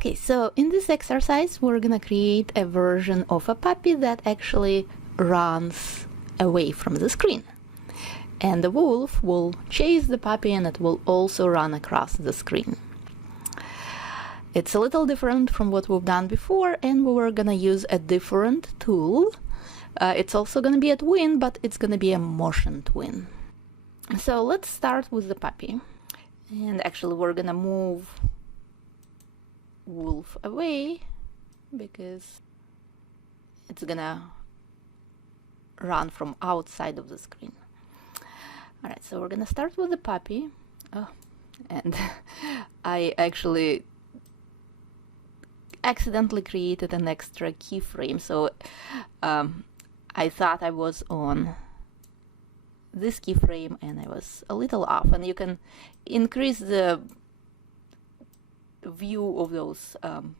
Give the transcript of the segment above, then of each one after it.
Okay, so in this exercise, we're gonna create a version of a puppy that actually runs away from the screen. And the wolf will chase the puppy and it will also run across the screen. It's a little different from what we've done before, and we were gonna use a different tool. It's also gonna be a twin, but it's gonna be a motion twin. So let's start with the puppy. And actually we're gonna move wolf away because it's gonna run from outside of the screen. All right, so we're gonna start with the puppy. Oh, and I actually accidentally created an extra keyframe, so I thought I was on this keyframe and I was a little off, and you can increase the view of those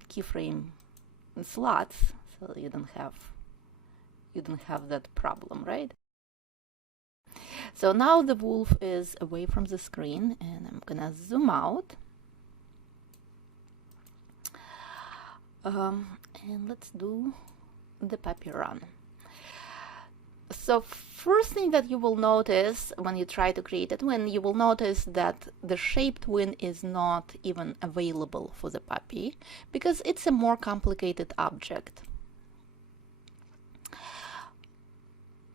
keyframe slots so you don't have that problem, right? So now the wolf is away from the screen, and I'm gonna zoom out. And let's do the puppy run. So first thing that you will notice when you try to create a twin, you will notice that the shape twin is not even available for the puppy because it's a more complicated object.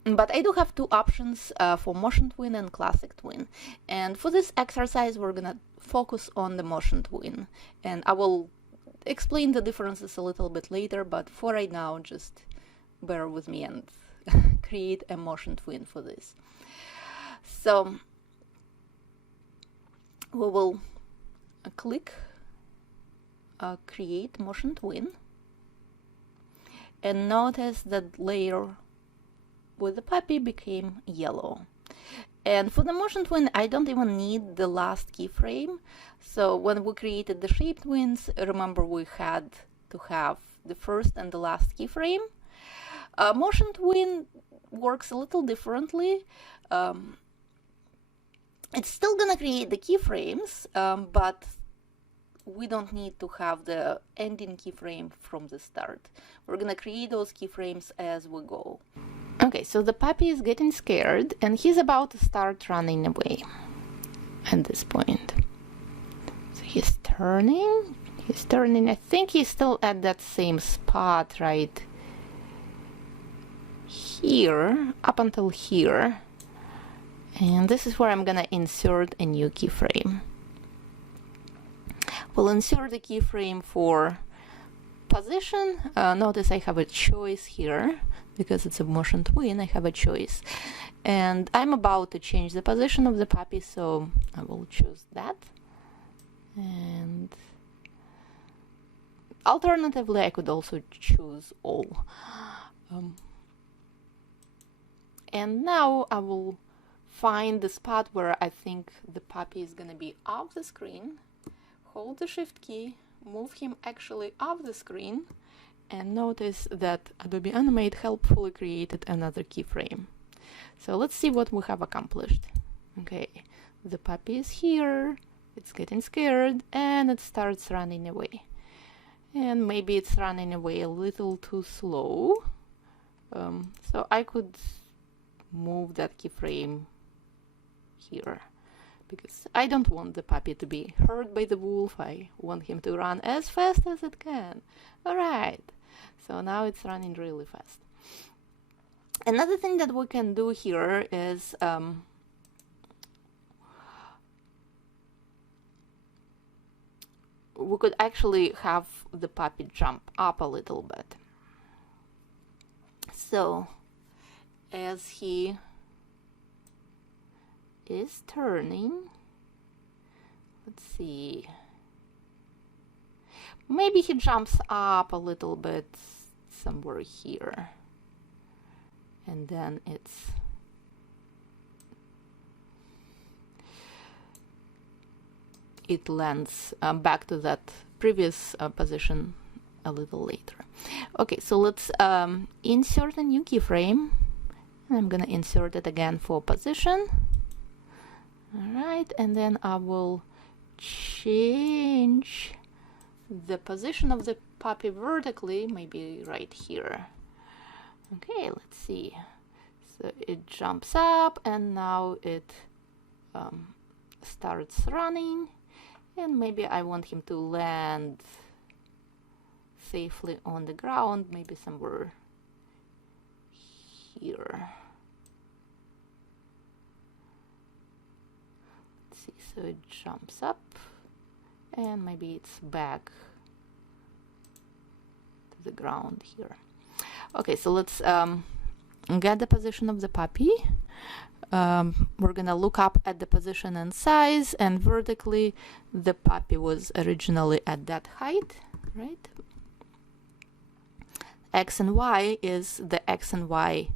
But I do have two options for motion twin and classic twin. And for this exercise, we're gonna focus on the motion twin. And I will explain the differences a little bit later, but for right now, just bear with me and create a motion twin for this. So we will click create motion twin, and notice that layer with the puppy became yellow. And for the motion twin, I don't even need the last keyframe. So when we created the shape twins, remember we had to have the first and the last keyframe. Motion twin works a little differently. It's still gonna create the keyframes, but we don't need to have the ending keyframe from the start. We're gonna create those keyframes as we go. Okay, so the puppy is getting scared and he's about to start running away at this point. So he's turning. I think he's still at that same spot right here, up until here. And this is where I'm gonna insert a new keyframe. We'll insert a keyframe for position. Notice I have a choice here because it's a motion twin. I have a choice, and I'm about to change the position of the puppy, so I will choose that. And alternatively, I could also choose all. And now I will find the spot where I think the puppy is gonna be off the screen. Hold the shift key, move him actually off the screen, and notice that Adobe Animate helpfully created another keyframe. So let's see what we have accomplished. Okay, the puppy is here, it's getting scared, and it starts running away. And maybe it's running away a little too slow. So I could move that keyframe here, because I don't want the puppy to be hurt by the wolf. I want him to run as fast as it can. All right, so now it's running really fast. Another thing that we can do here is we could actually have the puppy jump up a little bit. So as he is turning, let's see, maybe he jumps up a little bit somewhere here, and then it lands back to that previous position a little later. Okay, so let's insert a new keyframe. I'm gonna insert it again for position. All right, and then I will change the position of the puppy vertically, maybe right here. Okay, let's see. So it jumps up and now it starts running, and maybe I want him to land safely on the ground, maybe somewhere here. Let's see, so it jumps up and maybe it's back to the ground here. Okay, so let's get the position of the puppy. We're gonna look up at the position and size, and vertically the puppy was originally at that height, right? X and Y is the X and Y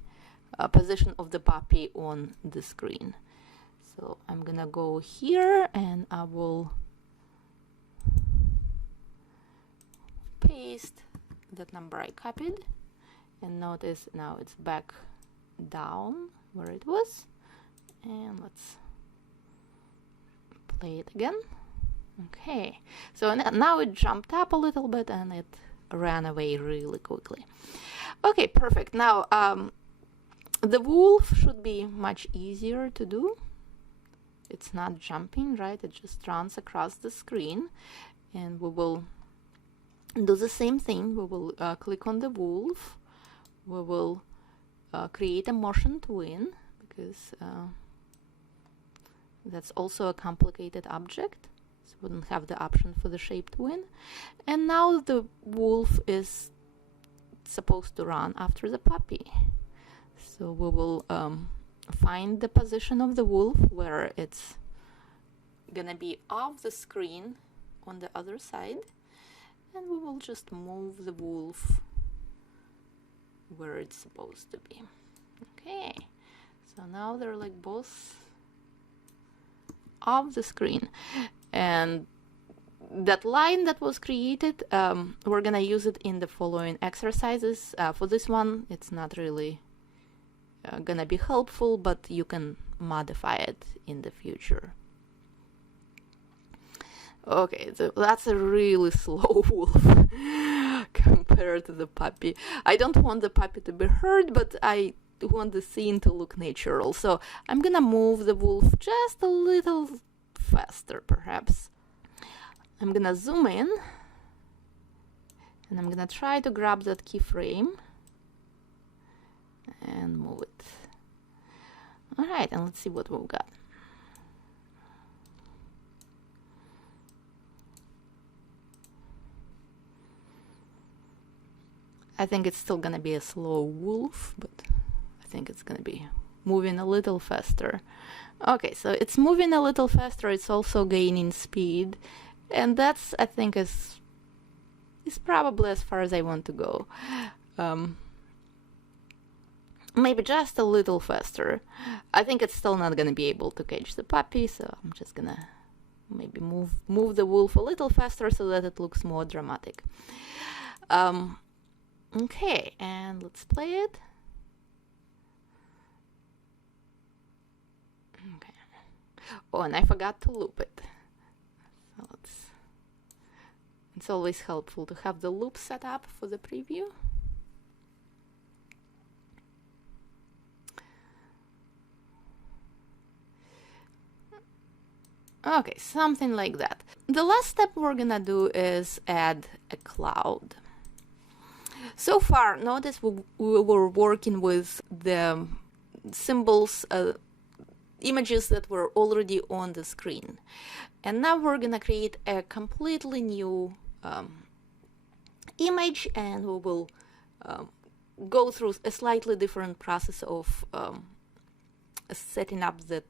position of the puppy on the screen. So I'm gonna go here and I will paste that number I copied, and notice now it's back down where it was. And let's play it again. Okay, so now it jumped up a little bit and it ran away really quickly. Okay, perfect. Now the wolf should be much easier to do. It's not jumping, right? It just runs across the screen, and we will do the same thing. We will click on the wolf. We will create a motion twin, because that's also a complicated object, so we don't have the option for the shape twin. And now the wolf is supposed to run after the puppy. So we will find the position of the wolf where it's gonna be off the screen on the other side, and we will just move the wolf where it's supposed to be. Okay, so now they're like both off the screen, and that line that was created, we're gonna use it in the following exercises. For this one, it's not really gonna be helpful, but you can modify it in the future. Okay, so that's a really slow wolf compared to the puppy. I don't want the puppy to be hurt, but I want the scene to look natural. So I'm gonna move the wolf just a little faster, perhaps. I'm gonna zoom in, and I'm gonna try to grab that keyframe and move it. All right, and let's see what we've got. I think it's still gonna be a slow wolf, but I think it's gonna be moving a little faster. Okay, so it's moving a little faster, it's also gaining speed, and that's, I think, is probably as far as I want to go. Maybe just a little faster. I think it's still not gonna be able to catch the puppy, so I'm just gonna maybe move the wolf a little faster so that it looks more dramatic. Okay, and let's play it. Okay. Oh, and I forgot to loop it. So it's always helpful to have the loop set up for the preview. Okay, something like that. The last step we're gonna do is add a cloud. So far, notice we were working with the symbols, images that were already on the screen. And now we're gonna create a completely new image, and we will go through a slightly different process of setting up the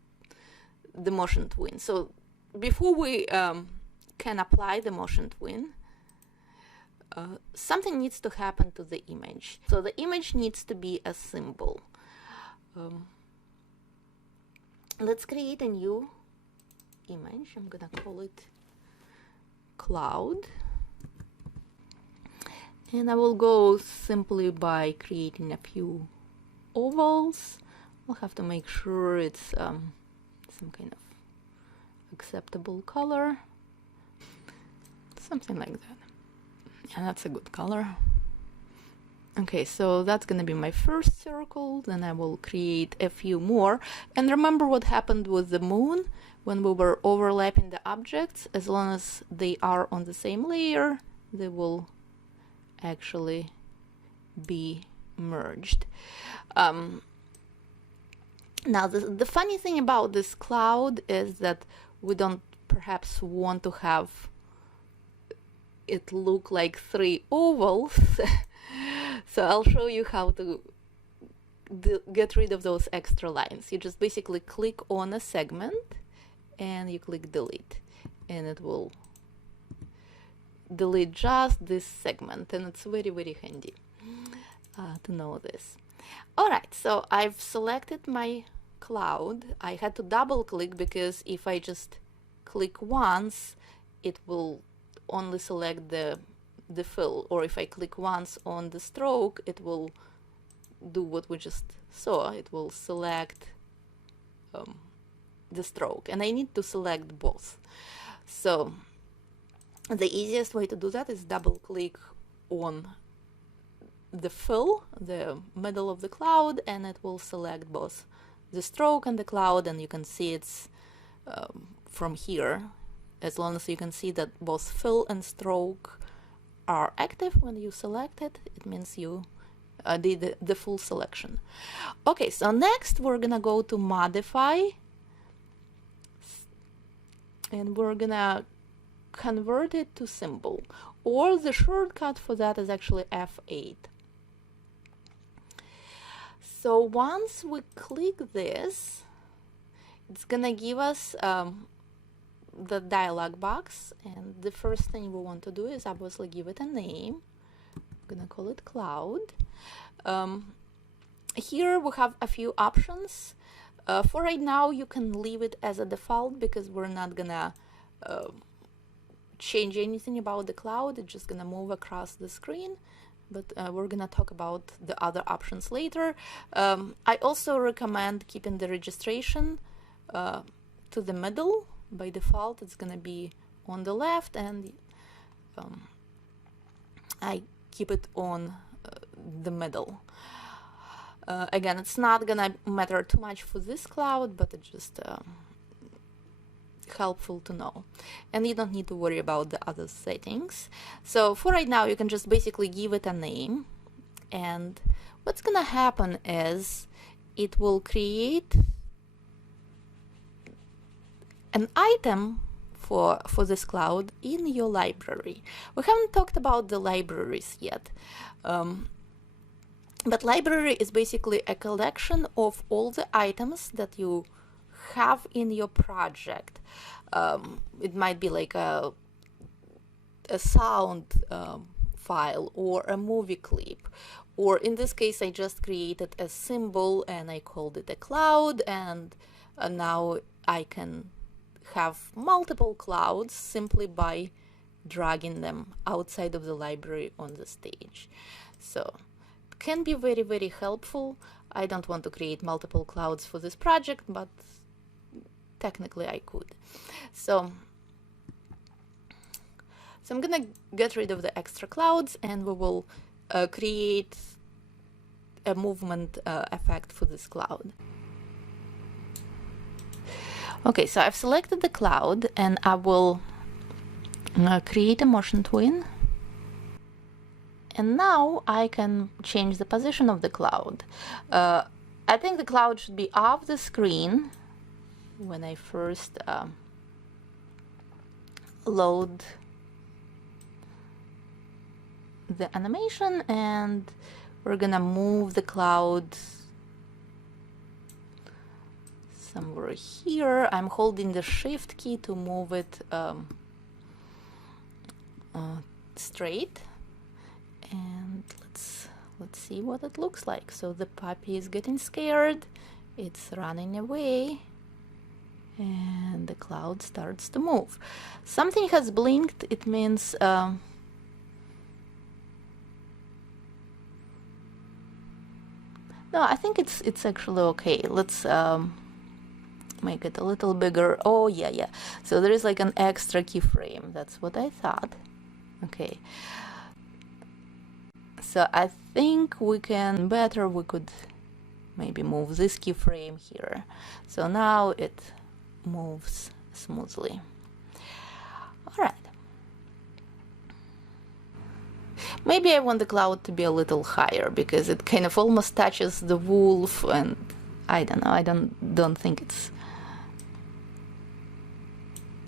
motion twin. So before we can apply the motion twin, something needs to happen to the image. So the image needs to be a symbol. Let's create a new image. I'm gonna call it cloud. And I will go simply by creating a few ovals. I'll have to make sure it's some kind of acceptable color. Something like that. And that's a good color. Okay, so that's gonna be my first circle, then I will create a few more. And remember what happened with the moon when we were overlapping the objects. As long as they are on the same layer, they will actually be merged. Now the funny thing about this cloud is that we don't perhaps want to have it look like 3 ovals. So I'll show you how to get rid of those extra lines. You just basically click on a segment and you click delete, and it will delete just this segment, and it's very, very handy to know this. Alright, so I've selected my cloud. I had to double click because if I just click once, it will only select the fill, or if I click once on the stroke, it will do what we just saw. It will select the stroke, and I need to select both. So the easiest way to do that is double click on the fill, the middle of the cloud, and it will select both the stroke and the cloud, and you can see it's from here. As long as you can see that both fill and stroke are active when you select it, it means you did the full selection. Okay, so next we're gonna go to modify, and we're gonna convert it to symbol, or the shortcut for that is actually F8. So once we click this, it's gonna give us the dialog box, and the first thing we want to do is obviously give it a name. I'm gonna call it cloud. Here we have a few options. For right now you can leave it as a default because we're not gonna change anything about the cloud. It's just gonna move across the screen, but we're gonna talk about the other options later. I also recommend keeping the registration to the middle. By default it's gonna be on the left, and I keep it on the middle. Again, it's not gonna matter too much for this cloud, but it's just helpful to know, and you don't need to worry about the other settings. So for right now you can just basically give it a name, and what's gonna happen is it will create an item for this cloud in your library. We haven't talked about the libraries yet, but library is basically a collection of all the items that you have in your project. It might be like a sound file or a movie clip, or in this case I just created a symbol and I called it a cloud, and now I can have multiple clouds simply by dragging them outside of the library on the stage. So it can be very, very helpful. I don't want to create multiple clouds for this project, but technically I could. So I'm gonna get rid of the extra clouds, and we will create a movement effect for this cloud. Okay, so I've selected the cloud, and I will create a motion twin, and now I can change the position of the cloud. I think the cloud should be off the screen when I first load the animation, and we're gonna move the cloud somewhere here. I'm holding the shift key to move it straight, and let's see what it looks like. So the puppy is getting scared, it's running away, and the cloud starts to move. Something has blinked. It means no, I think it's actually okay. Let's make it a little bigger. Oh yeah, so there is like an extra keyframe. That's what I thought. Okay, So I think we could maybe move this keyframe here. So now it moves smoothly. All right. Maybe I want the cloud to be a little higher because it kind of almost touches the wolf, and I don't know, I don't think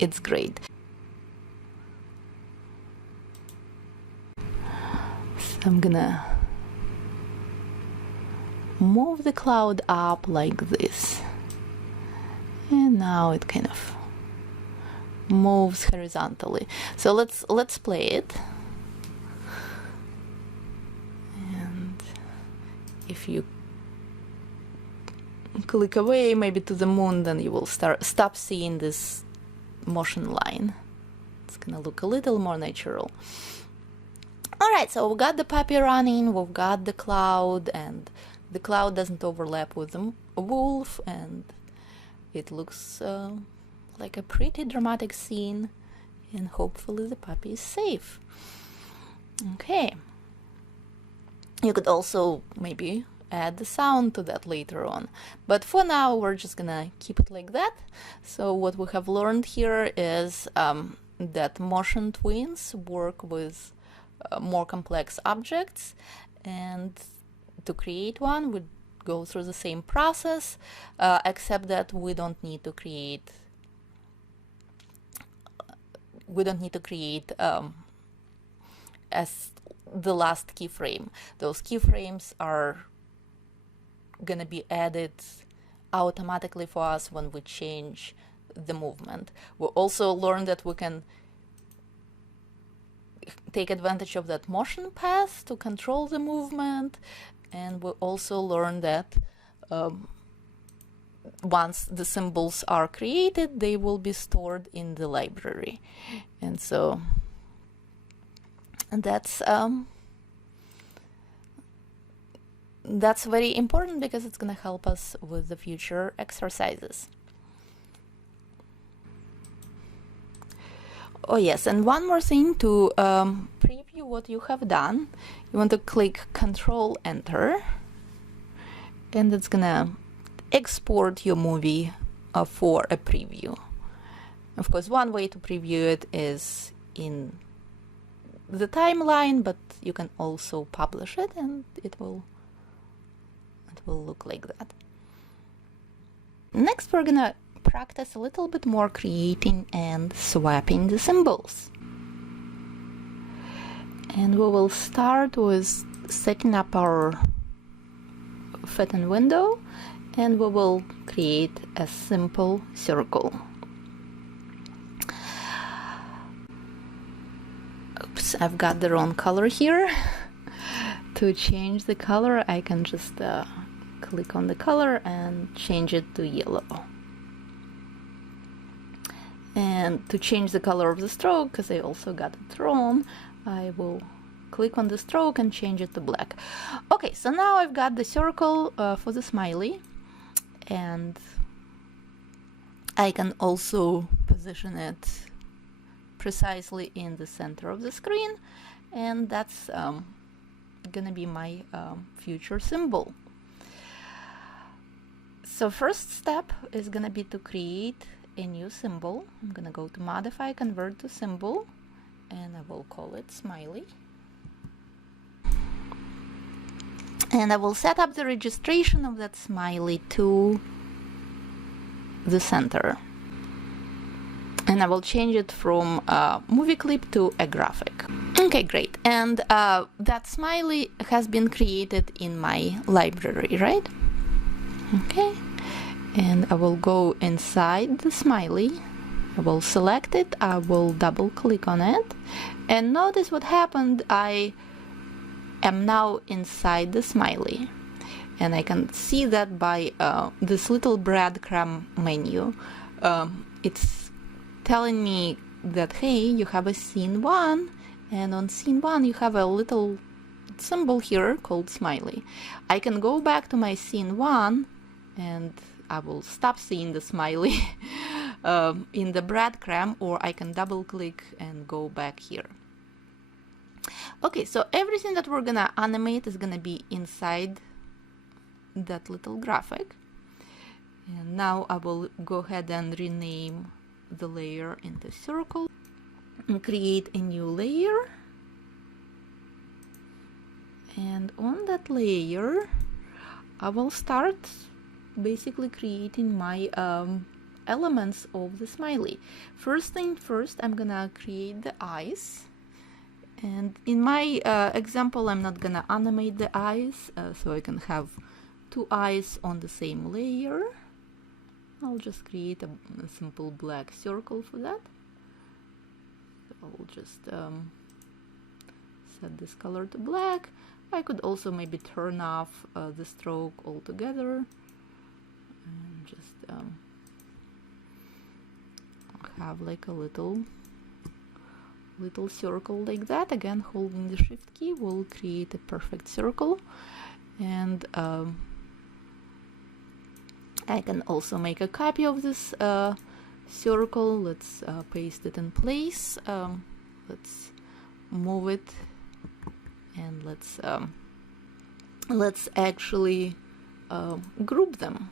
it's great. So I'm gonna move the cloud up like this, and now it kind of moves horizontally. So let's play it. And if you click away maybe to the moon, then you will stop seeing this motion line. It's gonna look a little more natural. All right, so we've got the puppy running, we've got the cloud, and the cloud doesn't overlap with the wolf, and it looks like a pretty dramatic scene, and hopefully the puppy is safe. Okay. You could also maybe add the sound to that later on, but for now we're just gonna keep it like that. So what we have learned here is that motion twins work with more complex objects, and to create one we go through the same process, except that we don't need to create as the last keyframe. Those keyframes are gonna be added automatically for us when we change the movement. We also learned that we can take advantage of that motion path to control the movement, and we also learned that once the symbols are created, they will be stored in the library. And so that's very important because it's going to help us with the future exercises. Oh yes, and one more thing to preview what you have done. You want to click Control Enter, and it's gonna export your movie for a preview. Of course, one way to preview it is in the timeline, but you can also publish it, and it will look like that. Next, we're gonna practice a little bit more creating and swapping the symbols. And we will start with setting up our fit-in window, and we will create a simple circle. Oops, I've got the wrong color here. To change the color, I can just click on the color and change it to yellow. And to change the color of the stroke, because I also got it wrong, I will click on the stroke and change it to black. Okay, so now I've got the circle for the smiley, and I can also position it precisely in the center of the screen, and that's gonna be my future symbol. So first step is gonna be to create a new symbol. I'm gonna go to Modify, Convert to Symbol, and I will call it Smiley. And I will set up the registration of that smiley to the center. And I will change it from a movie clip to a graphic. Okay, great. And that smiley has been created in my library, right? Okay. And I will go inside the smiley. I will select it. I will double click on it. And notice what happened. I am now inside the smiley. And I can see that by this little breadcrumb menu. It's telling me that, hey, you have a scene 1, and on scene 1 you have a little symbol here called smiley. I can go back to my scene 1, and I will stop seeing the smiley in the breadcrumb, or I can double click and go back here. Okay, so everything that we're gonna animate is gonna be inside that little graphic. And now I will go ahead and rename the layer into circle and create a new layer. And on that layer, I will start basically creating my elements of the smiley. First thing first, I'm gonna create the eyes. And in my example, I'm not gonna animate the eyes, so I can have two eyes on the same layer. I'll just create a simple black circle for that. So I'll just set this color to black. I could also maybe turn off the stroke altogether and just have like a little circle like that. Again, holding the shift key will create a perfect circle. And I can also make a copy of this circle. Let's paste it in place. Let's move it, and let's actually group them,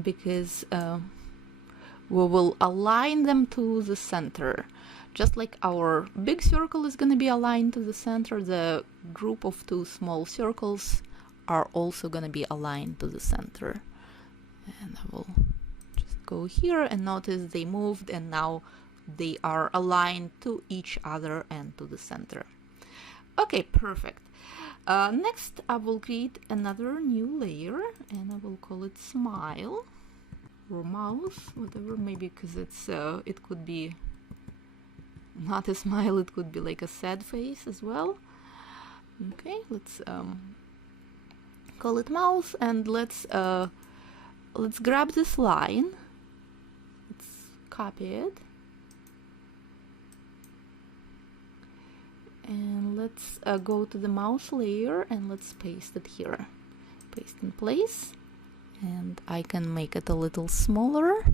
because we will align them to the center. Just like our big circle is going to be aligned to the center, the group of two small circles are also going to be aligned to the center. And I will just go here and notice they moved, and now they are aligned to each other and to the center. Okay, perfect. Next, I will create another new layer, and I will call it smile or mouse, whatever, maybe, because it's it could be not a smile, it could be like a sad face as well. Okay, let's call it mouse, and let's grab this line, let's copy it, and let's go to the mouse layer and let's paste it here. Paste in place, and I can make it a little smaller,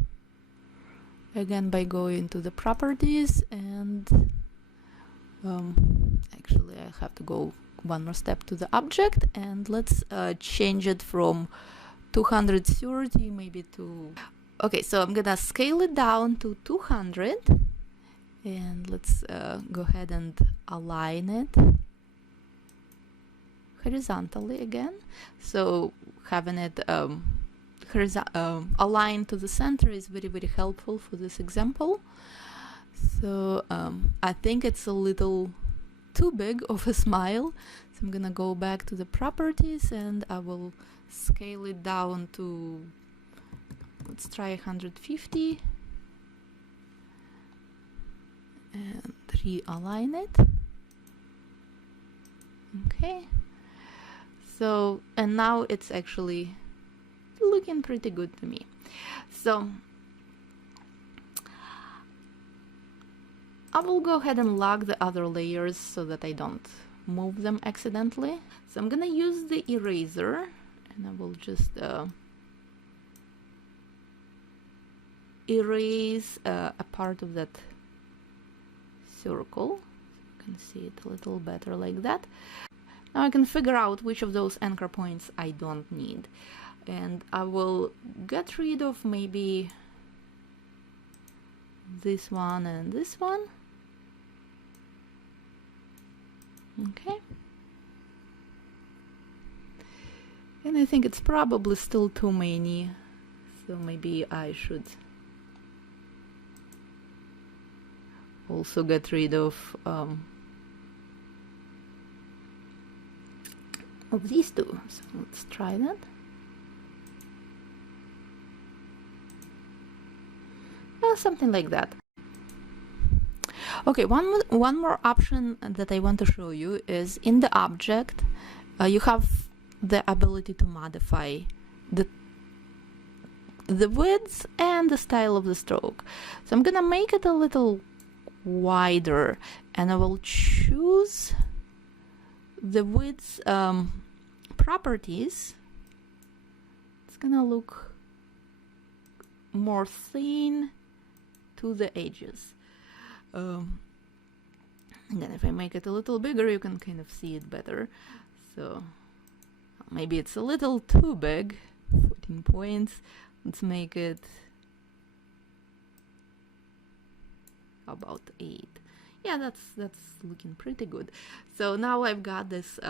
again by going to the properties, and actually I have to go one more step to the object, and let's change it from 230 maybe to... Okay, so I'm gonna scale it down to 200, and let's go ahead and align it horizontally again. So having it aligned to the center is very, very helpful for this example. So I think it's a little too big of a smile, so I'm gonna go back to the properties and I will scale it down to, let's try 150, and realign it. Okay, so, and now it's actually looking pretty good to me. So I will go ahead and lock the other layers so that I don't move them accidentally. So I'm gonna use the eraser, and I will just erase a part of that circle. You can see it a little better like that. Now I can figure out which of those anchor points I don't need, and I will get rid of maybe this one and this one. Okay, and I think it's probably still too many, so maybe I should also get rid of these two. So let's try that. Something like that. Okay, one more option that I want to show you is in the object, you have the ability to modify the width and the style of the stroke. So I'm gonna make it a little wider, and I will choose the width properties. It's gonna look more thin to the edges. Again, if I make it a little bigger, you can kind of see it better. So maybe it's a little too big. 14 points. Let's make it about 8. Yeah, that's looking pretty good. So now I've got this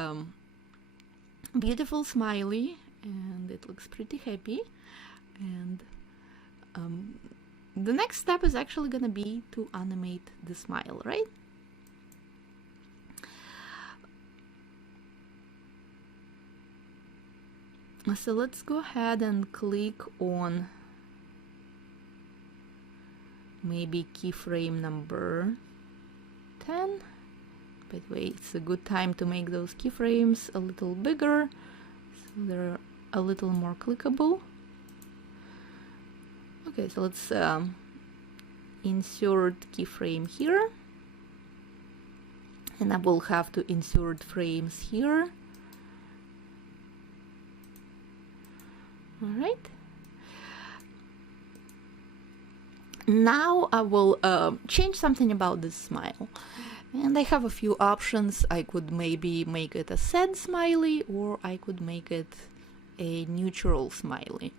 beautiful smiley, and it looks pretty happy. And the next step is actually gonna be to animate the smile, right? So let's go ahead and click on maybe keyframe number 10. By the way, it's a good time to make those keyframes a little bigger, so they're a little more clickable. Okay, so let's insert keyframe here, and I will have to insert frames here. All right. Now I will change something about this smile. And I have a few options. I could maybe make it a sad smiley, or I could make it a neutral smiley.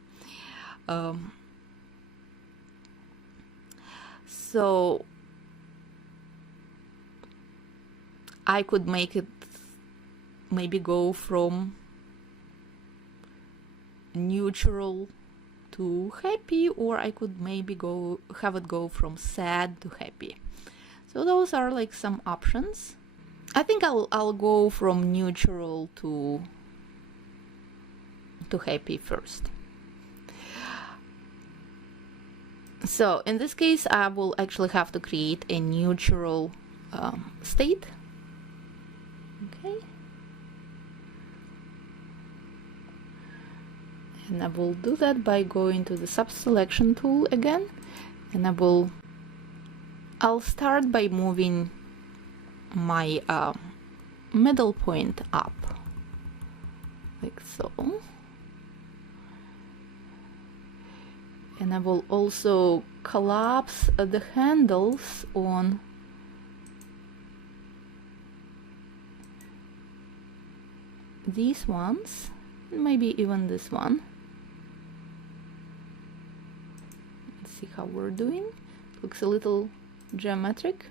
So I could make it maybe go from neutral to happy, or I could maybe have it go from sad to happy. So those are like some options. I think I'll go from neutral to happy first. So in this case, I will actually have to create a neutral state. Okay. And I will do that by going to the sub-selection tool again, and I'll start by moving my middle point up, like so. And I will also collapse the handles on these ones, maybe even this one. Let's see how we're doing. Looks a little geometric.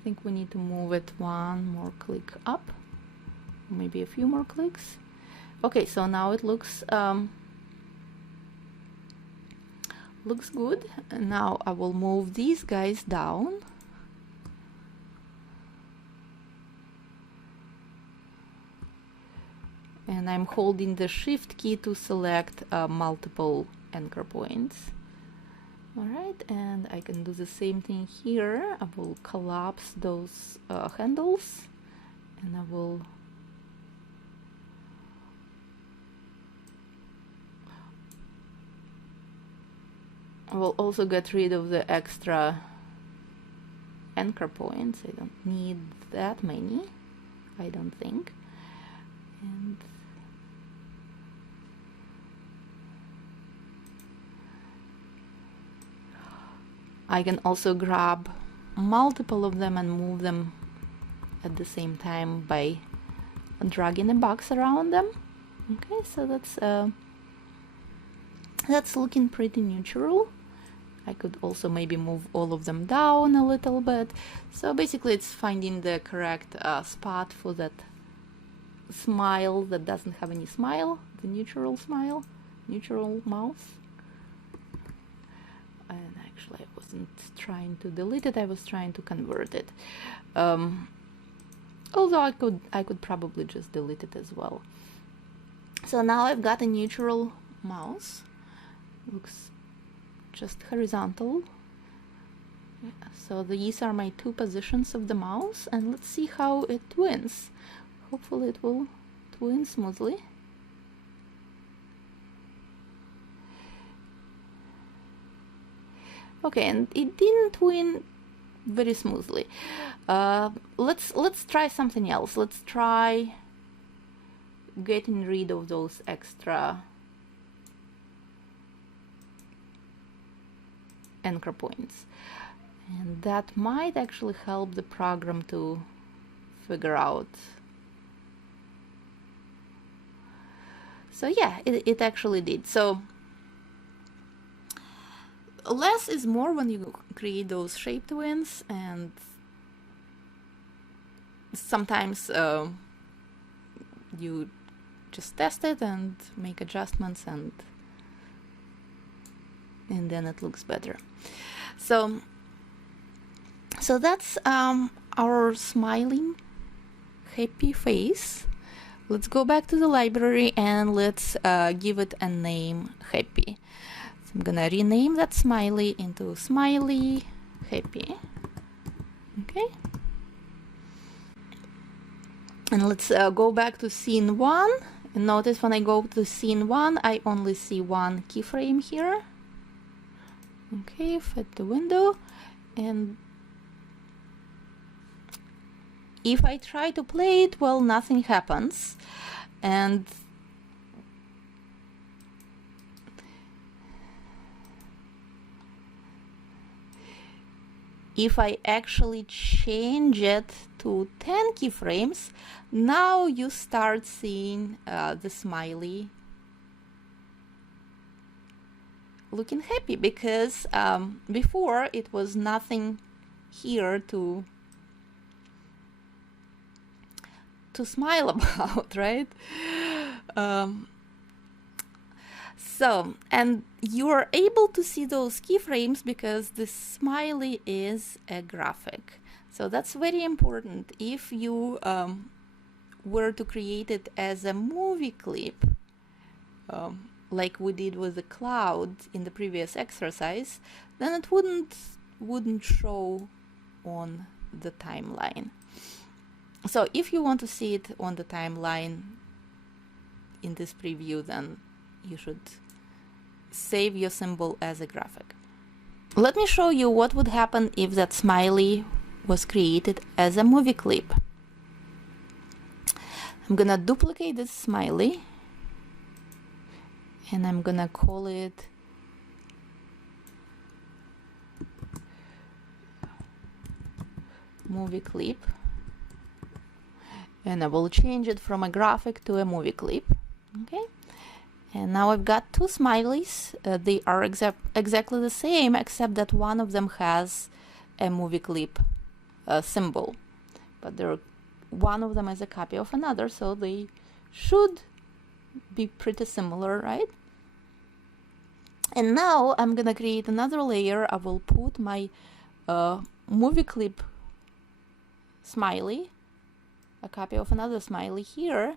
I think we need to move it one more click up, maybe a few more clicks. Okay, so now it looks looks good. And now I will move these guys down. And I'm holding the Shift key to select multiple anchor points. Alright, and I can do the same thing here. I will collapse those handles, and I will also get rid of the extra anchor points. I don't need that many, I don't think. And I can also grab multiple of them and move them at the same time by dragging a box around them. Okay, so that's looking pretty neutral. I could also maybe move all of them down a little bit. So basically it's finding the correct spot for that smile that doesn't have any smile, the neutral smile, neutral mouth. And actually I wasn't trying to delete it, I was trying to convert it. Although I could probably just delete it as well. So now I've got a neutral mouse. Looks just horizontal. Yeah, so these are my two positions of the mouse, and let's see how it twins. Hopefully it will twin smoothly. Okay, and it didn't twin very smoothly. Let's try something else. Let's try getting rid of those extra anchor points. And that might actually help the program to figure out. So yeah, it actually did. So less is more when you create those shape twins, and sometimes you just test it and make adjustments, and then it looks better. So that's our smiling happy face. Let's go back to the library and let's give it a name, happy. So I'm gonna rename that smiley into smiley happy. Okay. And let's go back to scene 1. And notice when I go to scene 1, I only see one keyframe here. Okay, fit the window. And if I try to play it, well, nothing happens. And if I actually change it to 10 keyframes, now you start seeing the smiley looking happy, because before it was nothing here to smile about, right? So, and you're able to see those keyframes because the smiley is a graphic. So that's very important. If you were to create it as a movie clip, like we did with the cloud in the previous exercise, then it wouldn't show on the timeline. So if you want to see it on the timeline in this preview, then you should save your symbol as a graphic. Let me show you what would happen if that smiley was created as a movie clip. I'm gonna duplicate this smiley and I'm gonna call it movie clip, and I will change it from a graphic to a movie clip. Okay, and now I've got two smileys. They are exactly the same, except that one of them has a movie clip symbol, but one of them is a copy of another, so they should be pretty similar, right? And now I'm gonna create another layer. I will put my movie clip smiley, a copy of another smiley here,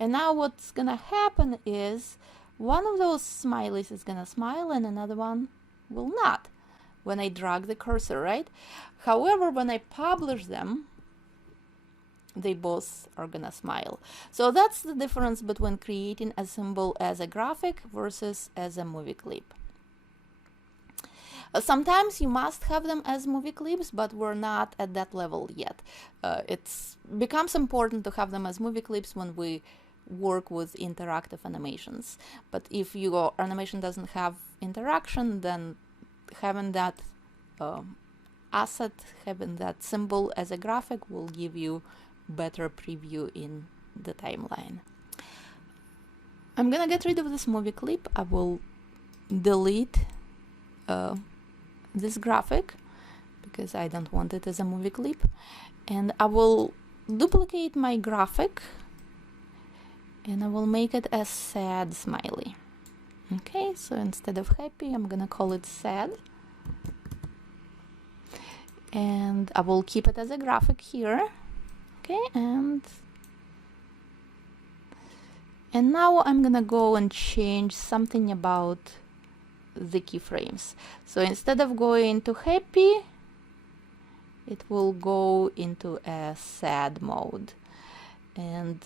and now what's gonna happen is one of those smileys is gonna smile and another one will not when I drag the cursor, right? However, when I publish them, they both are gonna smile. So that's the difference between creating a symbol as a graphic versus as a movie clip. Sometimes you must have them as movie clips, but we're not at that level yet. It becomes important to have them as movie clips when we work with interactive animations. But if your animation doesn't have interaction, then having that asset, having that symbol as a graphic will give you better preview in the timeline. I'm gonna get rid of this movie clip. I will delete this graphic because I don't want it as a movie clip, and I will duplicate my graphic and I will make it a sad smiley. Okay, so instead of happy, I'm gonna call it sad, and I will keep it as a graphic here. Okay, and now I'm gonna go and change something about the keyframes. So instead of going to happy, it will go into a sad mode, and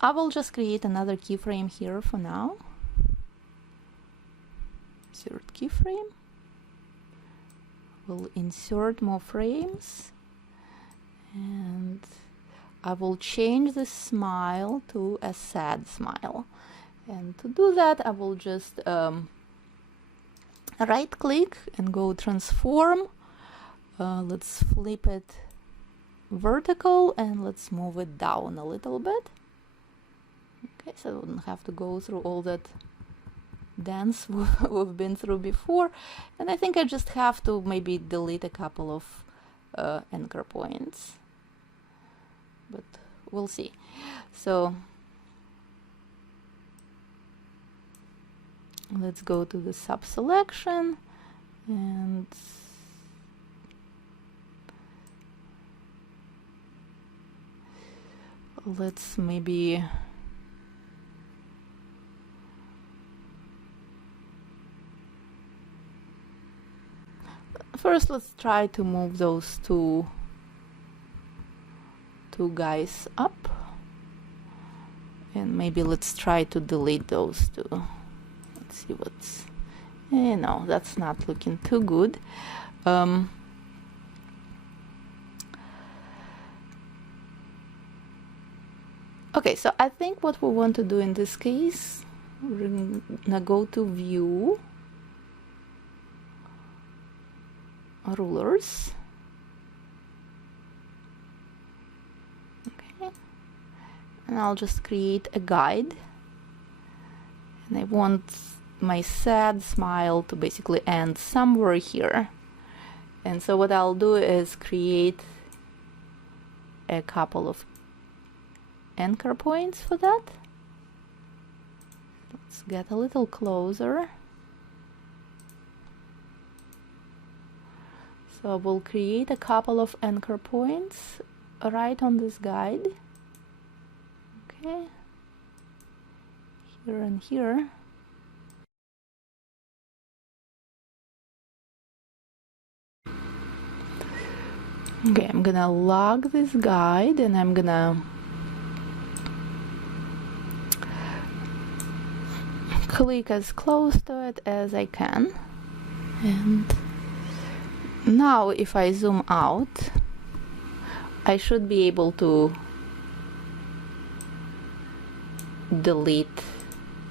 I will just create another keyframe here for now. Insert keyframe. We'll insert more frames, and I will change the smile to a sad smile. And to do that, I will just right click and go transform Let's flip it vertical and let's move it down a little bit. Okay, so I wouldn't have to go through all that dance we've been through before. And I think I just have to maybe delete a couple of anchor points, but we'll see. So let's go to the sub selection and let's maybe first let's try to move those two guys up, and maybe let's try to delete those two. Let's see what's no, that's not looking too good. Okay, so I think what we want to do in this case, we're gonna go to View, Rulers. Okay, and I'll just create a guide, and I want my sad smile to basically end somewhere here. And so what I'll do is create a couple of anchor points for that. Let's get a little closer. So we'll create a couple of anchor points right on this guide. Okay, here and here. Okay, I'm gonna log this guide and I'm gonna click as close to it as I can. And now if I zoom out, I should be able to delete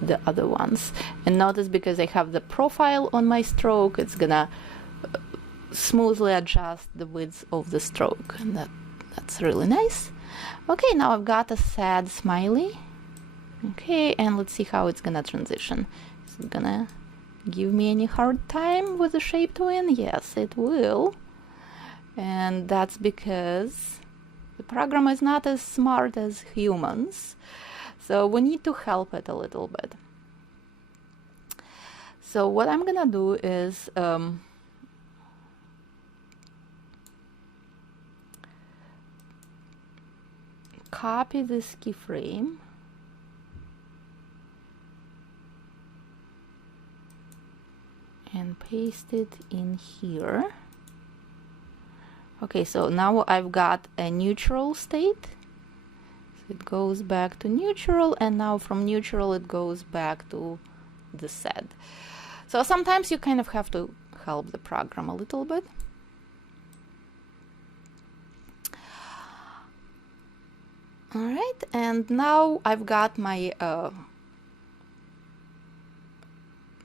the other ones. And notice, because I have the profile on my stroke, it's gonna smoothly adjust the width of the stroke, and that's really nice. Okay, now I've got a sad smiley. Okay, and let's see how it's gonna transition. Is it gonna give me any hard time with the shape twin? Yes, it will. And that's because the program is not as smart as humans, so we need to help it a little bit. So what I'm gonna do is copy this keyframe and paste it in here. Okay, so now I've got a neutral state. So it goes back to neutral, and now from neutral it goes back to the sad. So sometimes you kind of have to help the program a little bit. All right, and now I've got my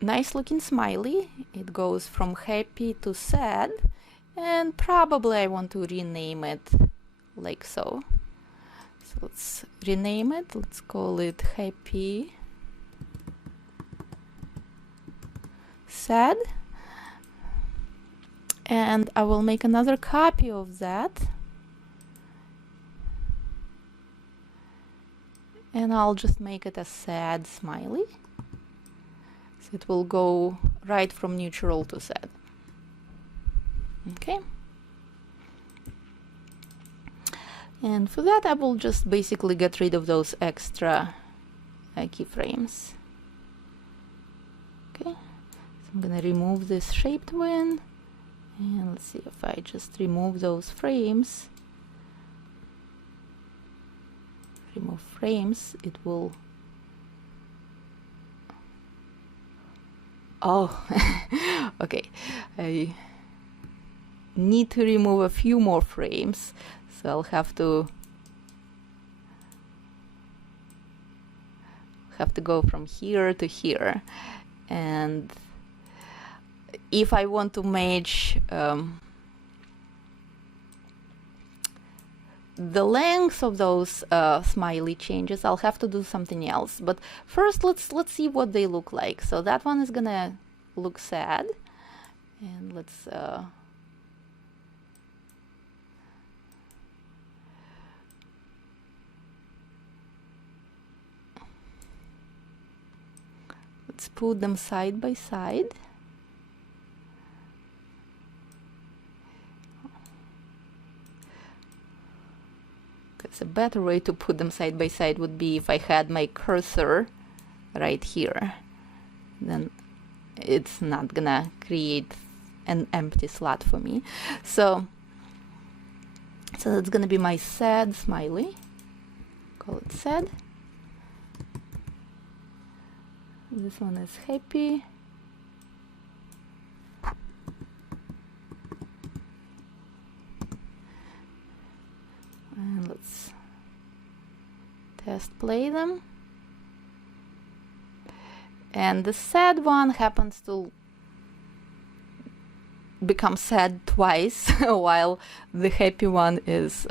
nice looking smiley. It goes from happy to sad, and probably I want to rename it like so. So let's rename it. Let's call it happy sad. And I will make another copy of that. And I'll just make it a sad smiley. So it will go right from neutral to sad. Okay. And for that, I will just basically get rid of those extra keyframes. Okay. So I'm gonna remove this shape twin. And let's see if I just remove those frames. Remove frames, it will. Oh, okay. I need to remove a few more frames, so I'll have to go from here to here. And if I want to match the length of those smiley changes, I'll have to do something else. But first, let's see what they look like. So that one is gonna look sad, and let's put them side by side. Because a better way to put them side by side would be if I had my cursor right here. Then it's not gonna create an empty slot for me. So that's gonna be my sad smiley. Call it sad. This one is happy. And let's test play them. And the sad one happens to become sad twice, while the happy one is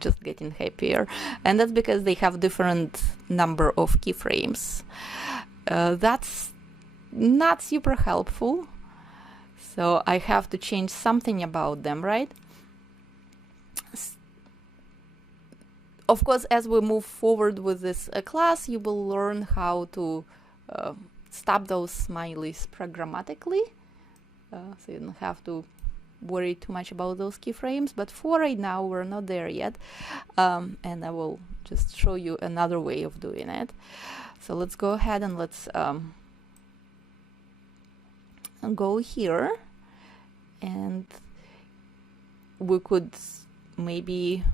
just getting happier. And that's because they have different number of keyframes. That's not super helpful, so I have to change something about them, right? Of course, as we move forward with this class, you will learn how to stop those smileys programmatically, so you don't have to worry too much about those keyframes. But for right now, we're not there yet, and I will just show you another way of doing it. So let's go ahead and let's go here, and we could maybe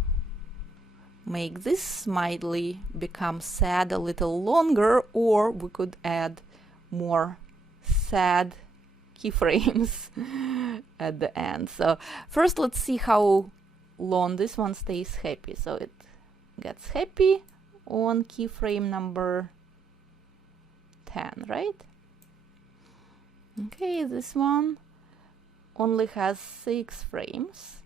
make this smiley become sad a little longer, or we could add more sad keyframes at the end. So first, let's see how long this one stays happy. So it gets happy on keyframe number 10, right? Okay, this one only has 6 frames.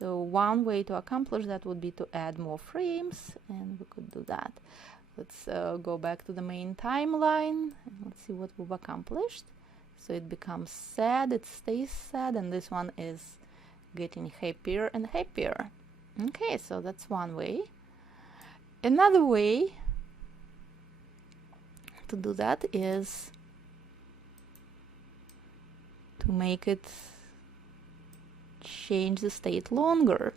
So one way to accomplish that would be to add more frames, and we could do that. Let's go back to the main timeline, and let's see what we've accomplished. So it becomes sad, it stays sad, and this one is getting happier and happier. Okay, so that's one way. Another way to do that is to make it change the state longer.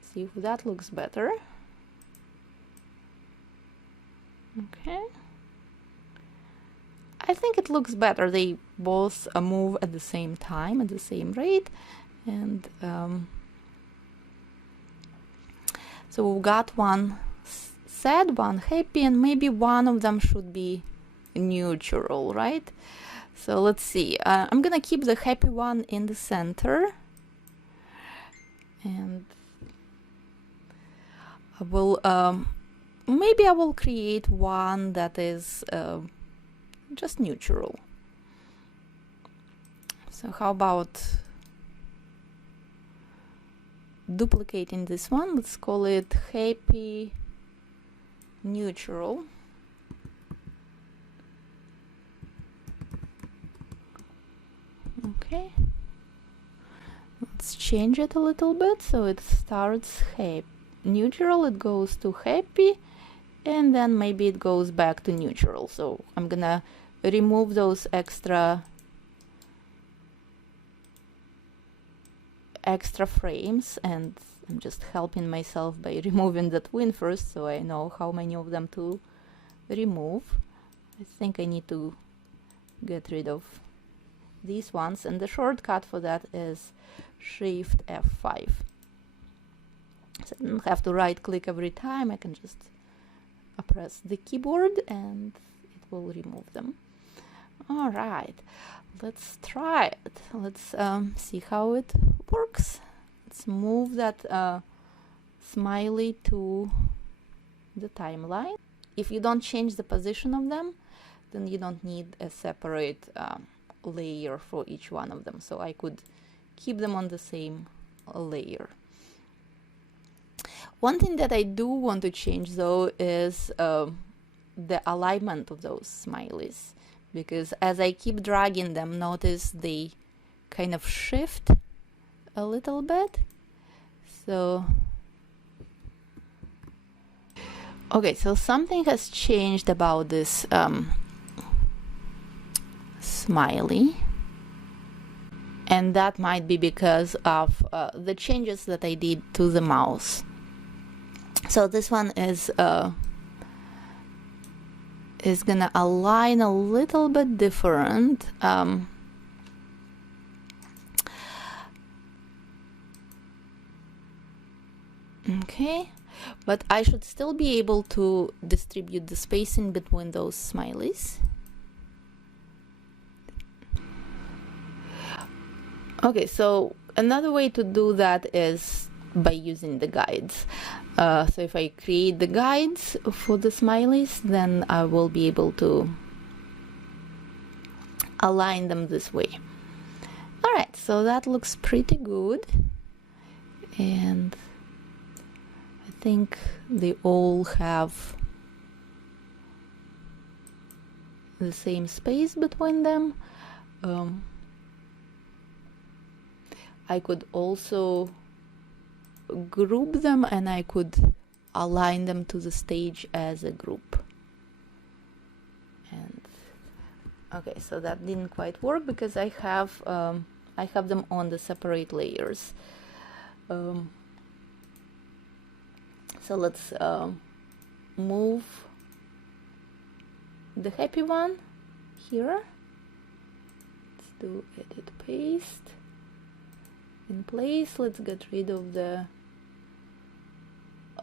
See if that looks better. Okay. I think it looks better. They both move at the same time, at the same rate. And so we've got one sad, one happy, and maybe one of them should be neutral, right? So let's see. I'm gonna keep the happy one in the center, and I will maybe I will create one that is just neutral. So how about duplicating this one? Let's call it happy neutral. Okay, let's change it a little bit. So it starts neutral, it goes to happy, and then maybe it goes back to neutral. So I'm gonna remove those extra frames, and I'm just helping myself by removing the twin first, so I know how many of them to remove. I think I need to get rid of these ones, and the shortcut for that is Shift F5. So I don't have to right click every time. I can just press the keyboard and it will remove them. All right, let's try it. Let's see how it works. Let's move that smiley to the timeline. If you don't change the position of them, then you don't need a separate layer for each one of them. So I could keep them on the same layer. One thing that I do want to change though is the alignment of those smileys, because as I keep dragging them, notice they kind of shift a little bit. So okay, so something has changed about this smiley, and that might be because of the changes that I did to the mouse. So this one is gonna align a little bit different. Okay, but I should still be able to distribute the spacing between those smileys. Okay, so another way to do that is by using the guides. So if I create the guides for the smileys, then I will be able to align them this way. All right, so that looks pretty good. And I think they all have the same space between them. I could also group them, and I could align them to the stage as a group. And okay, so that didn't quite work because I have them on the separate layers. So let's move the happy one here. Let's do edit paste in place. Let's get rid of the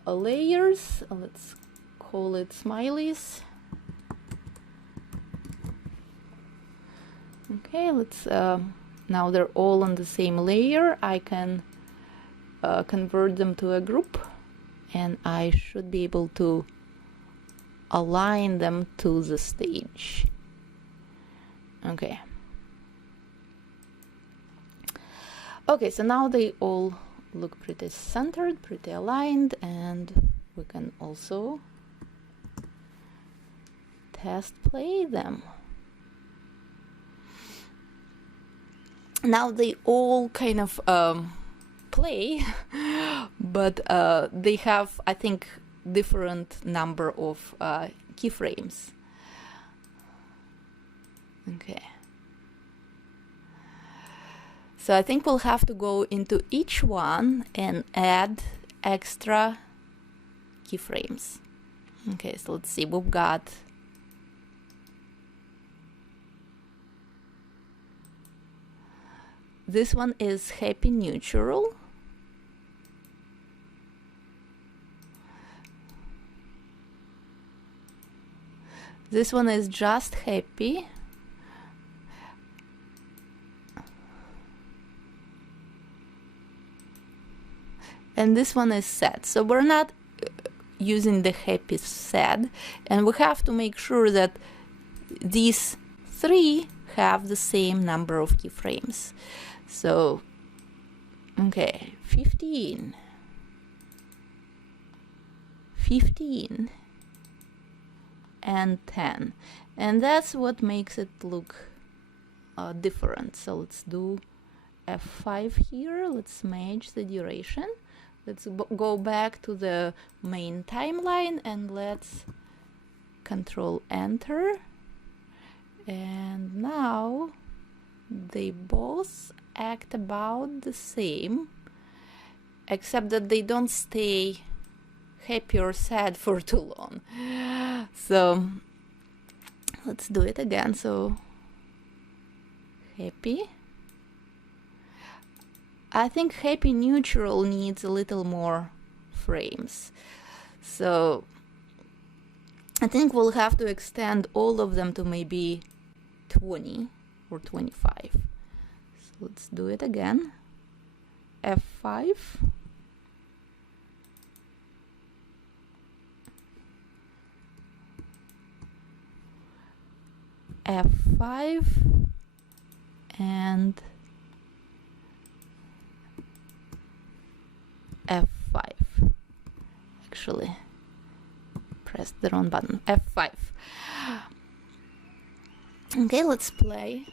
layers. Let's call it smileys. Okay, let's now they're all on the same layer. I can convert them to a group, and I should be able to align them to the stage. Okay. Okay, so now they all look pretty centered, pretty aligned, and we can also test play them. Now they all kind of play, but they have, I think, different number of keyframes. Okay. So I think we'll have to go into each one and add extra keyframes. Okay, so let's see, we've got this one is happy neutral. This one is just happy. And this one is sad. So we're not using the happy sad, and we have to make sure that these three have the same number of keyframes. So, okay, 15, 15, and 10. And that's what makes it look different. So let's do F5 here. Let's match the duration. Let's go back to the main timeline and let's Control Enter. And now they both act about the same, except that they don't stay happy or sad for too long. So let's do it again. So happy. I think happy neutral needs a little more frames. So I think we'll have to extend all of them to maybe 20 or 25. So let's do it again. F5. F5 and F5. actually pressed the wrong button. F5. Okay, let's play.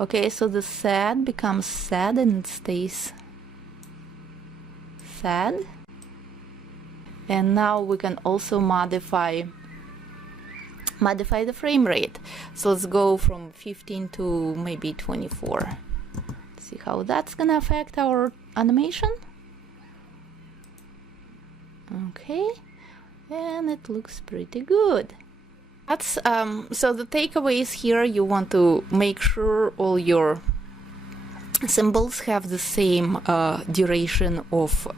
Okay, so the sad becomes sad and it stays sad. And now we can also modify the frame rate. So let's go from 15 to maybe 24. See how that's gonna affect our animation. Okay, and it looks pretty good. That's so the takeaways here, you want to make sure all your symbols have the same duration of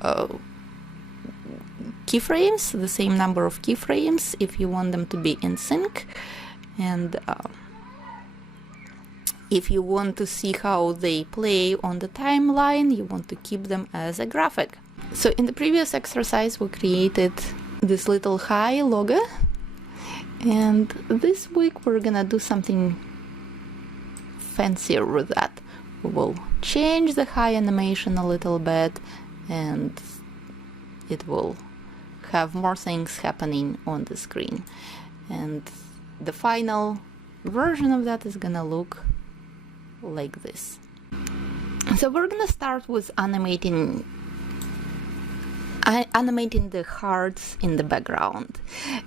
keyframes, the same number of keyframes if you want them to be in sync. And if you want to see how they play on the timeline, you want to keep them as a graphic. So in the previous exercise, we created this little high logo. And this week we're gonna do something fancier with that. We will change the high animation a little bit, and it will have more things happening on the screen. And the final version of that is gonna look like this. So we're gonna start with animating the hearts in the background.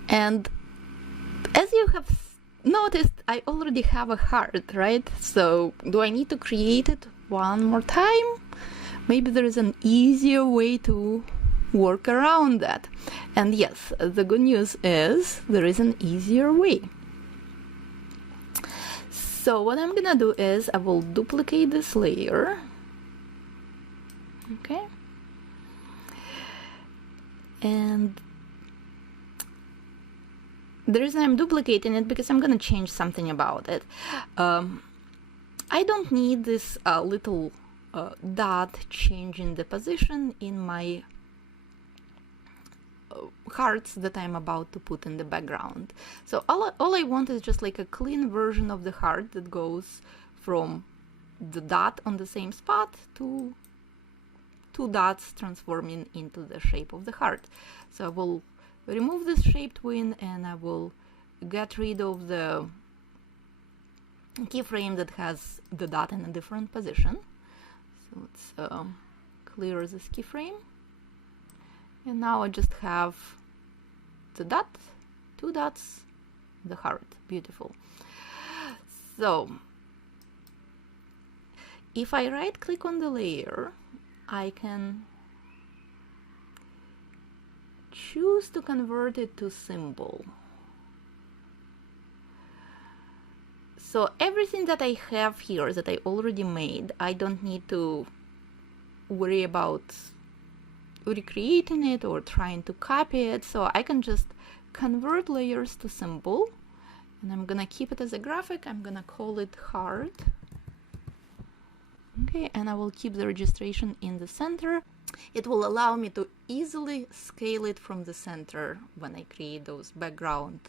And as you have noticed, I already have a heart, right? So do I need to create it one more time? Maybe there is an easier way to work around that. And yes, the good news is there is an easier way. So what I'm gonna do is I will duplicate this layer. Okay. And the reason I'm duplicating it because I'm gonna change something about it. I don't need this little dot changing the position in my hearts that I'm about to put in the background. So all I want is just like a clean version of the heart that goes from the dot on the same spot to two dots transforming into the shape of the heart. So I will remove this shape twin and I will get rid of the keyframe that has the dot in a different position. So let's clear this keyframe. And now I just have the dot, two dots, the heart. Beautiful. So if I right click on the layer, I can choose to convert it to symbol. So everything that I have here that I already made, I don't need to worry about recreating it or trying to copy it. So I can just convert layers to symbol, and I'm gonna keep it as a graphic. I'm gonna call it heart. Okay, and I will keep the registration in the center. It will allow me to easily scale it from the center when I create those background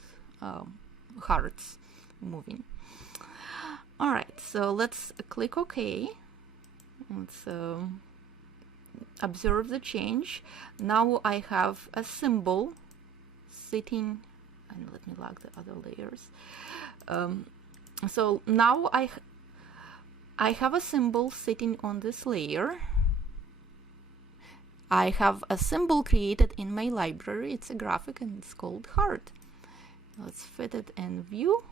hearts moving. All right, so let's click OK. Let's observe the change. Now I have a symbol sitting, and let me lock the other layers. So now I have a symbol sitting on this layer. I have a symbol created in my library. It's a graphic and it's called heart. Let's fit it in view.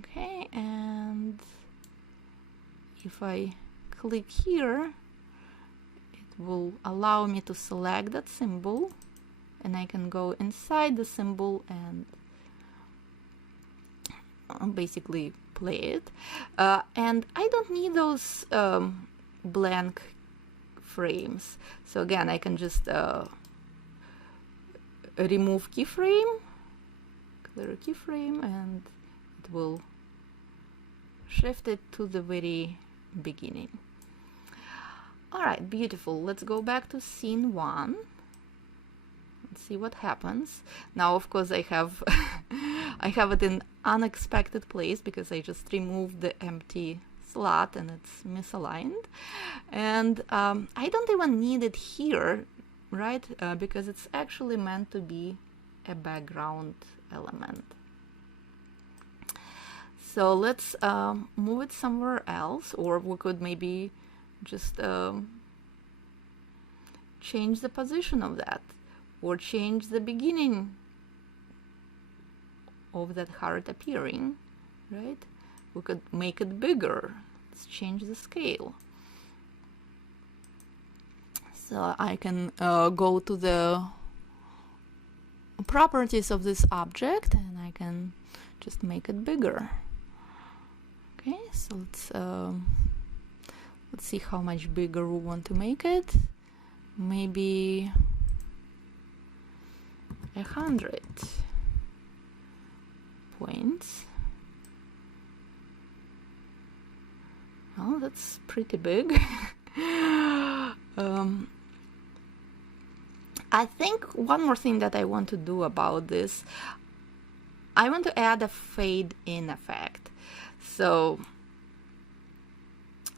Okay, and if I click here, it will allow me to select that symbol, and I can go inside the symbol and basically play it. And I don't need those blank frames. So again, I can just remove keyframe, clear keyframe, and it will shift it to the very beginning. All right, beautiful. Let's go back to scene 1. Let's see what happens. Now, of course, I have I have it in unexpected place because I just removed the empty slot and it's misaligned. And I don't even need it here, right? Because it's actually meant to be a background element. So let's move it somewhere else, or we could maybe just change the position of that, or change the beginning of that heart appearing, right? We could make it bigger. Let's change the scale. So I can go to the properties of this object and I can just make it bigger. Okay, so let's see how much bigger we want to make it. Maybe 100 points. Well, that's pretty big. I think one more thing that I want to do about this, I want to add a fade in effect. So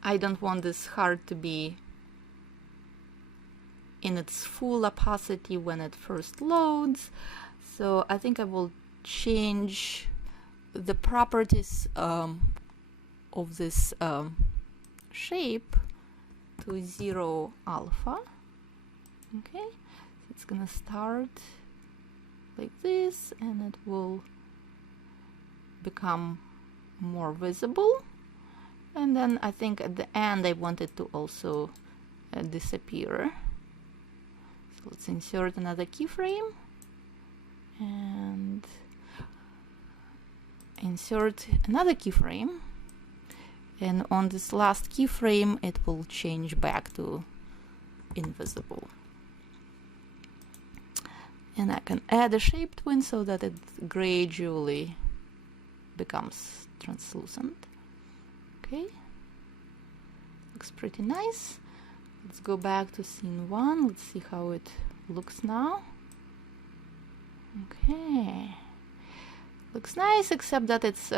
I don't want this heart to be in its full opacity when it first loads. So I think I will change the properties of this shape to 0 alpha. Okay, so it's gonna start like this and it will become more visible, and then I think at the end I want it to also disappear. So let's insert another keyframe and insert another keyframe, and on this last keyframe it will change back to invisible. And I can add a shape twin so that it gradually becomes translucent. Okay, looks pretty nice. Let's go back to scene 1. Let's see how it looks now. Okay, looks nice, except that it's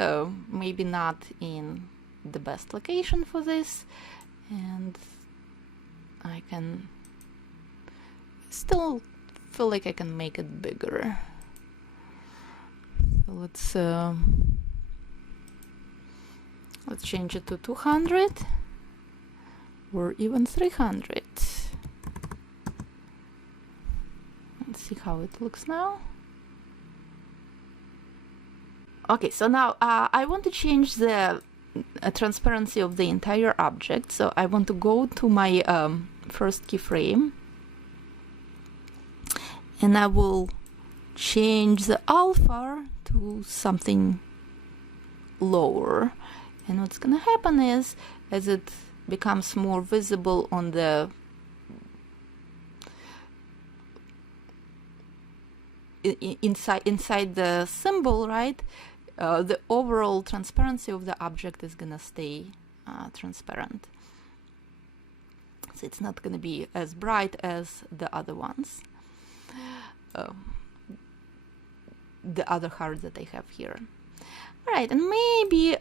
maybe not in the best location for this, and I can still feel like I can make it bigger. So let's change it to 200 or even 300. Let's see how it looks now. Okay, so now I want to change the transparency of the entire object. So I want to go to my first keyframe and I will change the alpha to something lower. And what's gonna happen is, as it becomes more visible on the inside the symbol, right, the overall transparency of the object is gonna stay transparent. So it's not gonna be as bright as the other ones, the other hearts that I have here. All right, and maybe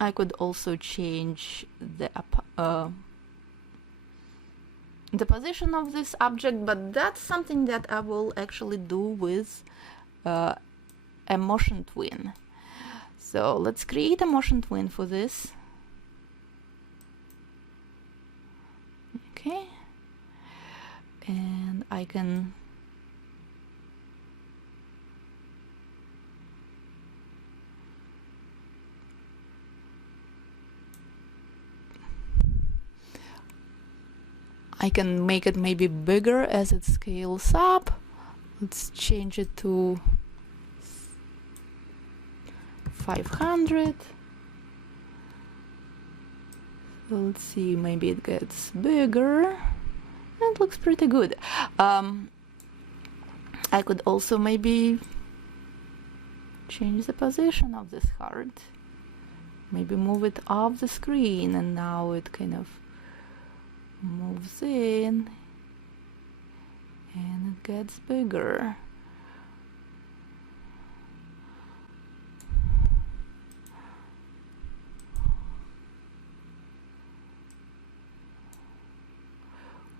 I could also change the position of this object, but that's something that I will actually do with a motion twin. So let's create a motion twin for this. Okay, and I can make it maybe bigger as it scales up. Let's change it to 500. So let's see, maybe it gets bigger. It looks pretty good. I could also maybe change the position of this heart. Maybe move it off the screen, and now it kind of moves in and it gets bigger.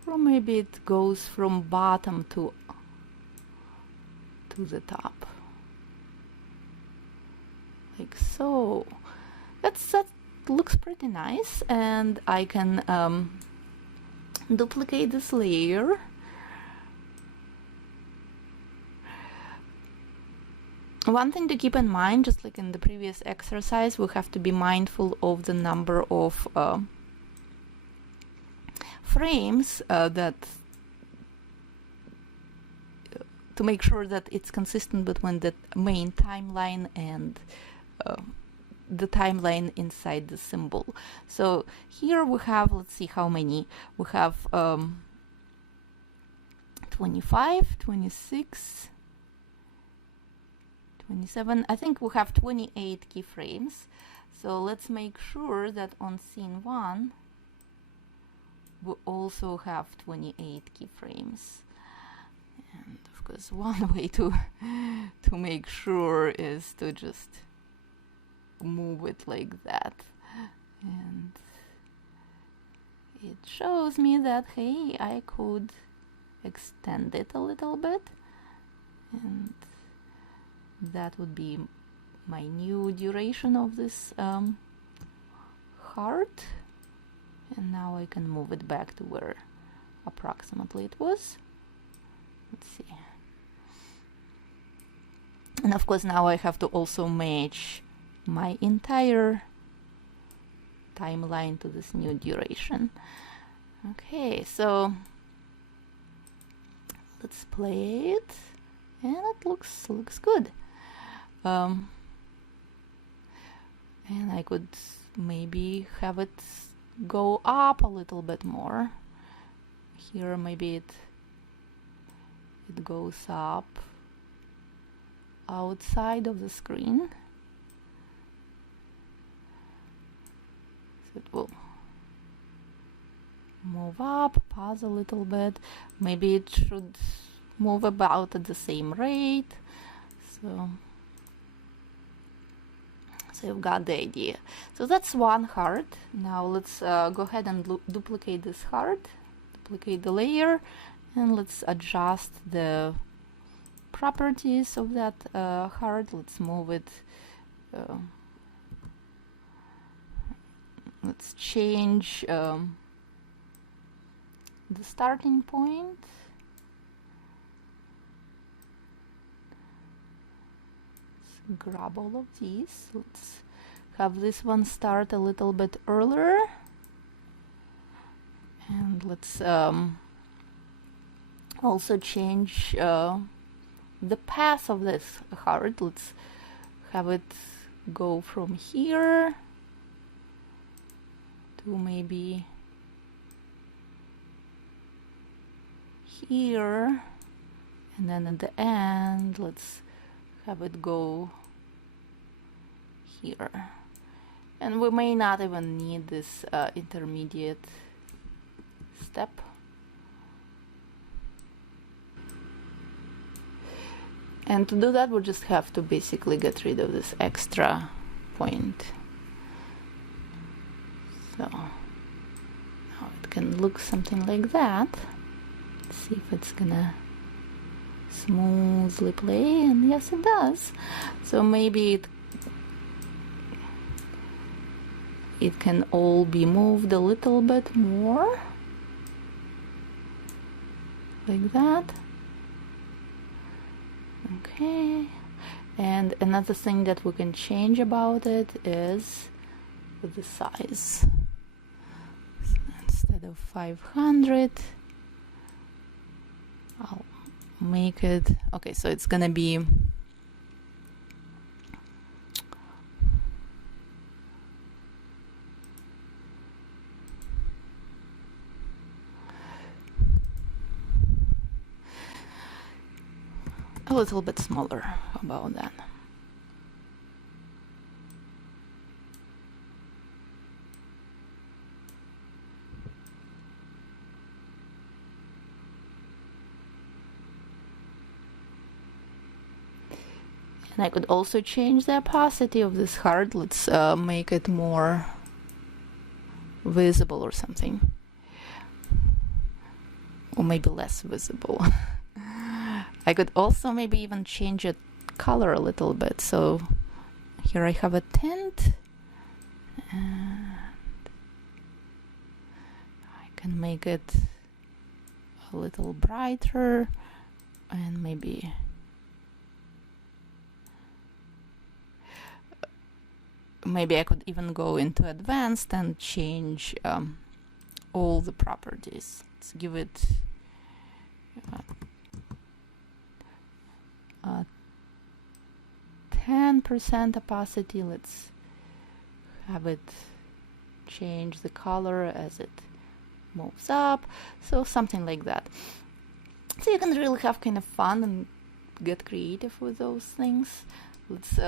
Or maybe it goes from bottom to the top, like so. That looks pretty nice, and I can duplicate this layer. One thing to keep in mind, just like in the previous exercise, we have to be mindful of the number of frames to make sure that it's consistent between the main timeline and the timeline inside the symbol. So here we have, let's see how many. We have 25, 26, 27. I think we have 28 keyframes. So let's make sure that on scene 1 we also have 28 keyframes. And of course, one way to make sure is to just move it like that, and it shows me that, hey, I could extend it a little bit, and that would be my new duration of this heart. And now I can move it back to where approximately it was. Let's see. And of course now I have to also match my entire timeline to this new duration. Okay, so let's play it, and it looks good. And I could maybe have it go up a little bit more. Here maybe it goes up outside of the screen. So it will move up, pause a little bit. Maybe it should move about at the same rate. So you've got the idea. So that's one heart. Now let's go ahead and duplicate this heart, duplicate the layer, and let's adjust the properties of that heart. Let's move it. Let's change the starting point. Grab all of these. Let's have this one start a little bit earlier, and let's also change the path of this heart. Let's have it go from here to maybe here, and then at the end let's have it go here. And we may not even need this intermediate step. And to do that, we'll just have to basically get rid of this extra point. So now it can look something like that. Let's see if it's gonna smoothly play, and yes, it does. So maybe it can all be moved a little bit more, like that. Okay, and another thing that we can change about it is the size. So instead of 500, I'll make it, okay, so it's gonna be a little bit smaller about that. And I could also change the opacity of this heart. Let's make it more visible or something. Or maybe less visible. I could also maybe even change it color a little bit. So here I have a tint. And I can make it a little brighter and maybe I could even go into advanced and change all the properties. Let's give it 10% opacity. Let's have it change the color as it moves up. So something like that. So you can really have kind of fun and get creative with those things. Let's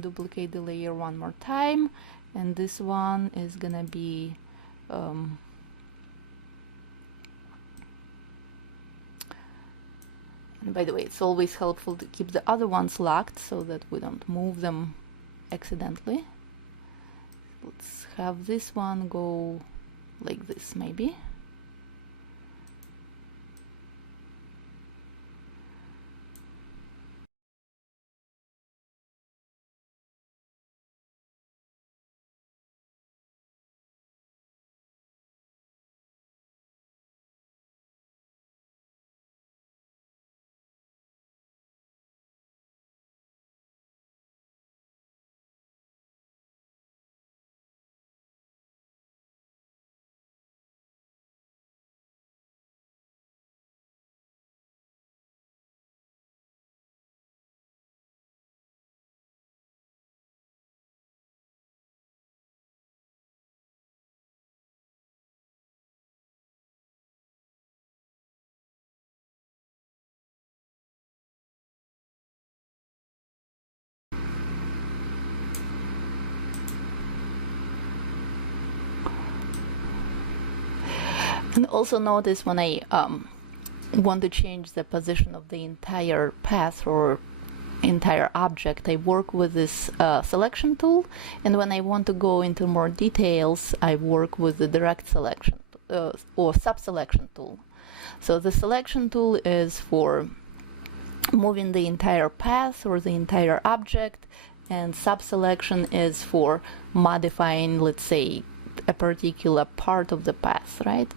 duplicate the layer one more time, and this one is gonna be and by the way, it's always helpful to keep the other ones locked so that we don't move them accidentally. Let's have this one go like this maybe. And also notice when I want to change the position of the entire path or entire object, I work with this selection tool, and when I want to go into more details, I work with the direct selection or sub-selection tool. So the selection tool is for moving the entire path or the entire object, and sub-selection is for modifying, let's say, a particular part of the path, right?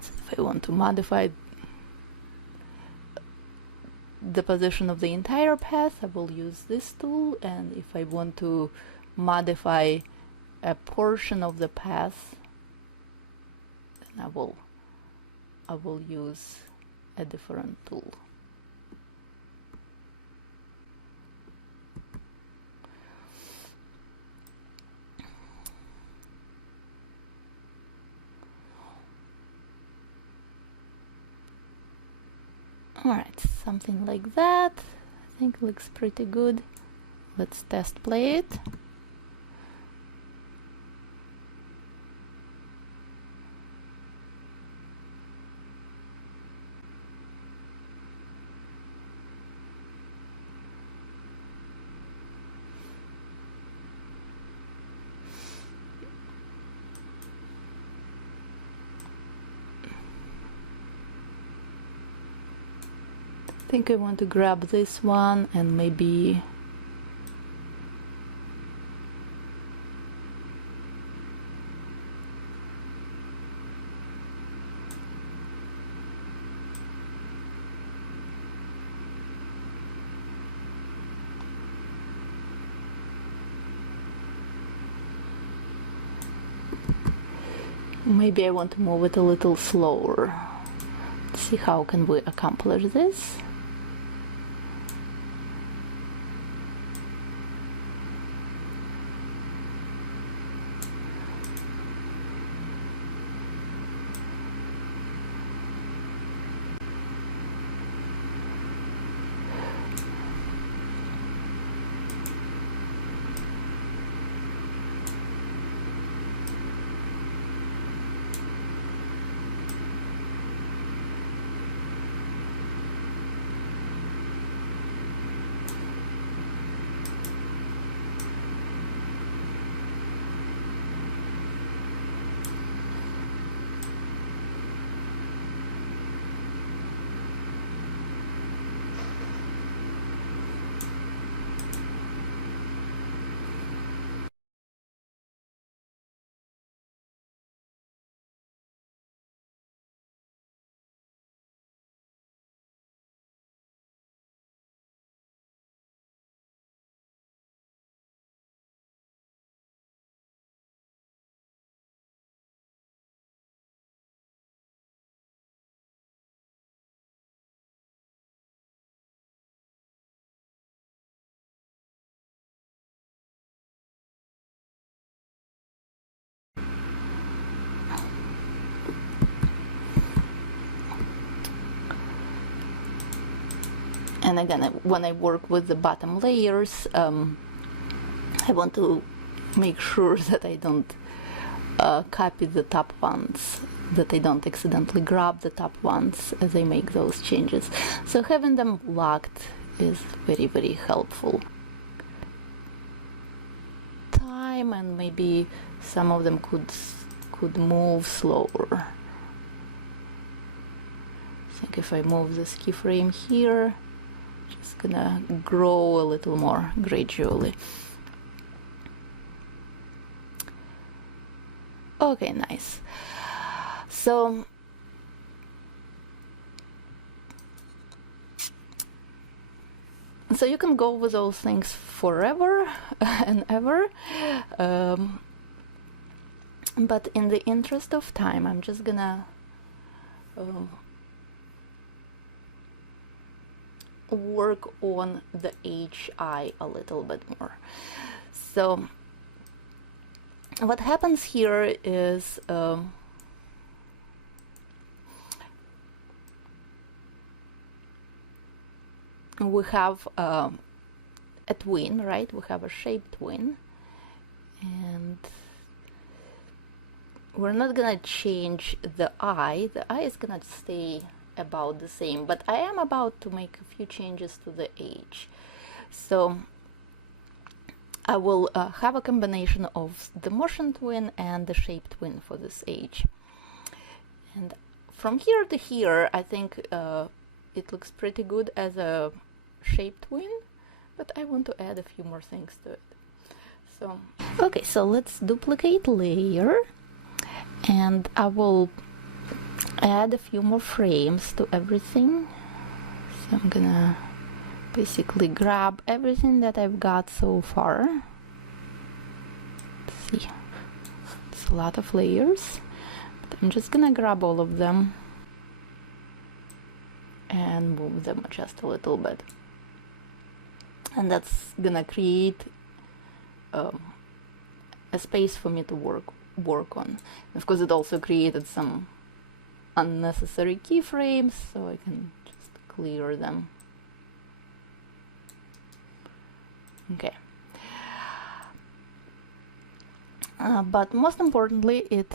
So if I want to modify the position of the entire path, I will use this tool, and if I want to modify a portion of the path, then I will use a different tool. Alright, something like that. I think it looks pretty good. Let's test play it. I think I want to grab this one and maybe I want to move it a little slower. Let's see how can we accomplish this. And again, when I work with the bottom layers, I want to make sure that I don't copy the top ones, that I don't accidentally grab the top ones as I make those changes. So having them locked is very, very helpful. Time, and maybe some of them could move slower. I think if I move this keyframe here, it's gonna grow a little more gradually. Okay, nice. So you can go with those things forever and ever, but in the interest of time, I'm just gonna work on the HI a little bit more. So what happens here is we have a twin, right? We have a shape twin, and we're not gonna change the eye. The eye is gonna stay about the same, but I am about to make a few changes to the H. So I will have a combination of the motion twin and the shape twin for this H. And from here to here, I think it looks pretty good as a shape twin, but I want to add a few more things to it. So okay, so let's duplicate layer, and I will add a few more frames to everything. So I'm gonna basically grab everything that I've got so far. Let's see, it's a lot of layers, but I'm just gonna grab all of them and move them just a little bit, and that's gonna create a space for me to work on. Of course, it also created some unnecessary keyframes, so I can just clear them. Okay. But most importantly, it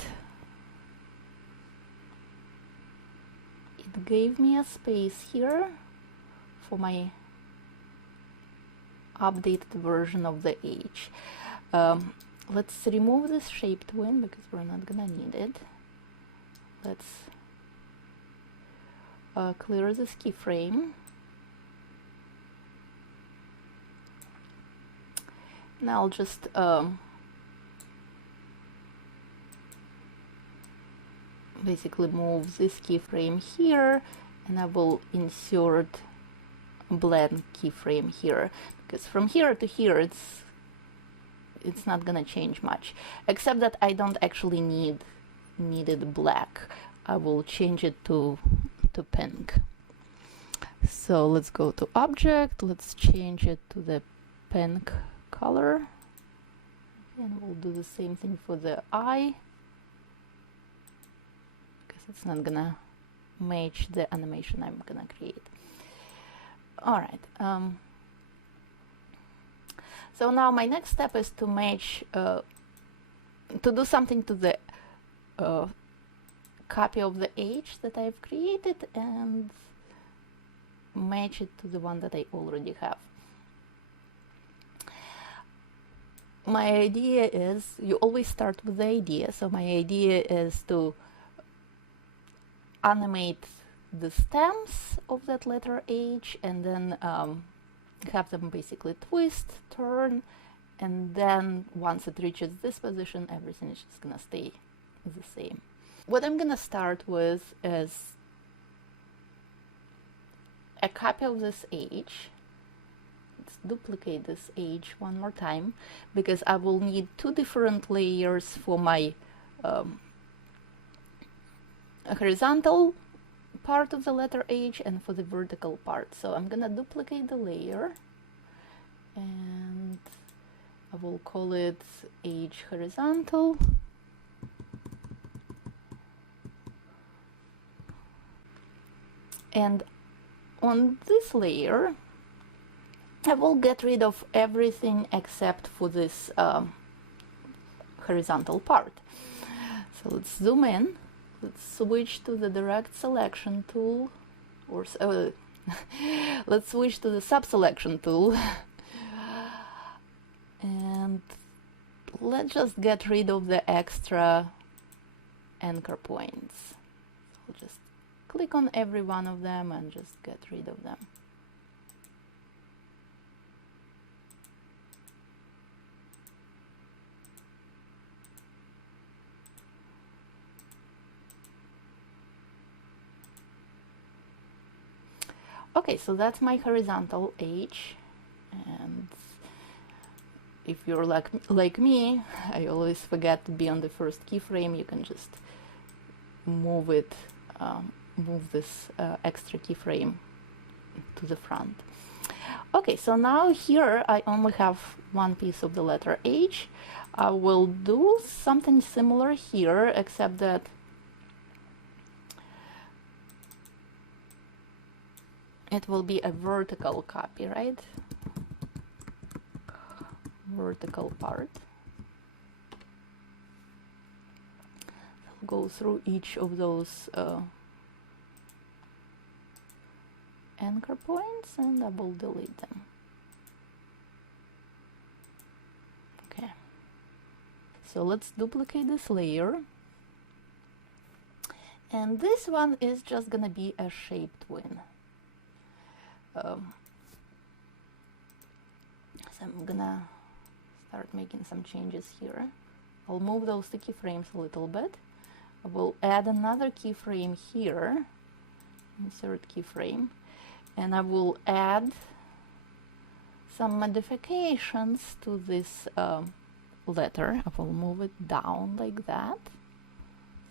gave me a space here for my updated version of the H. Let's remove this shape twin because we're not gonna need it. Let's clear this keyframe. And I'll just basically move this keyframe here, and I will insert a blend keyframe here, because from here to here it's not gonna change much, except that I don't actually need it black. I will change it to pink. So let's go to object, let's change it to the pink color, and we'll do the same thing for the eye, because it's not gonna match the animation I'm gonna create. All right, so now my next step is to match, to do something to the copy of the H that I've created and match it to the one that I already have. My idea is, you always start with the idea, so my idea is to animate the stems of that letter H, and then have them basically twist, turn, and then once it reaches this position, everything is just gonna stay the same. What I'm gonna start with is a copy of this H. Let's duplicate this H one more time, because I will need two different layers for my horizontal part of the letter H and for the vertical part. So I'm gonna duplicate the layer, and I will call it H horizontal. And on this layer, I will get rid of everything except for this horizontal part. So let's zoom in. Let's switch to the direct selection tool, or let's switch to the sub-selection tool. And let's just get rid of the extra anchor points. So just click on every one of them and just get rid of them. Okay, so that's my horizontal H, and if you're like me, I always forget to be on the first keyframe. You can just move it, move this extra keyframe to the front. Okay, so now here I only have one piece of the letter H. I will do something similar here, except that it will be a vertical copy, right? Vertical part. I'll go through each of those anchor points and I will delete them. Okay. So let's duplicate this layer. And this one is just gonna be a shape twin. So I'm gonna start making some changes here. I'll move those two keyframes a little bit. I will add another keyframe here, insert keyframe, and I will add some modifications to this letter. I will move it down like that.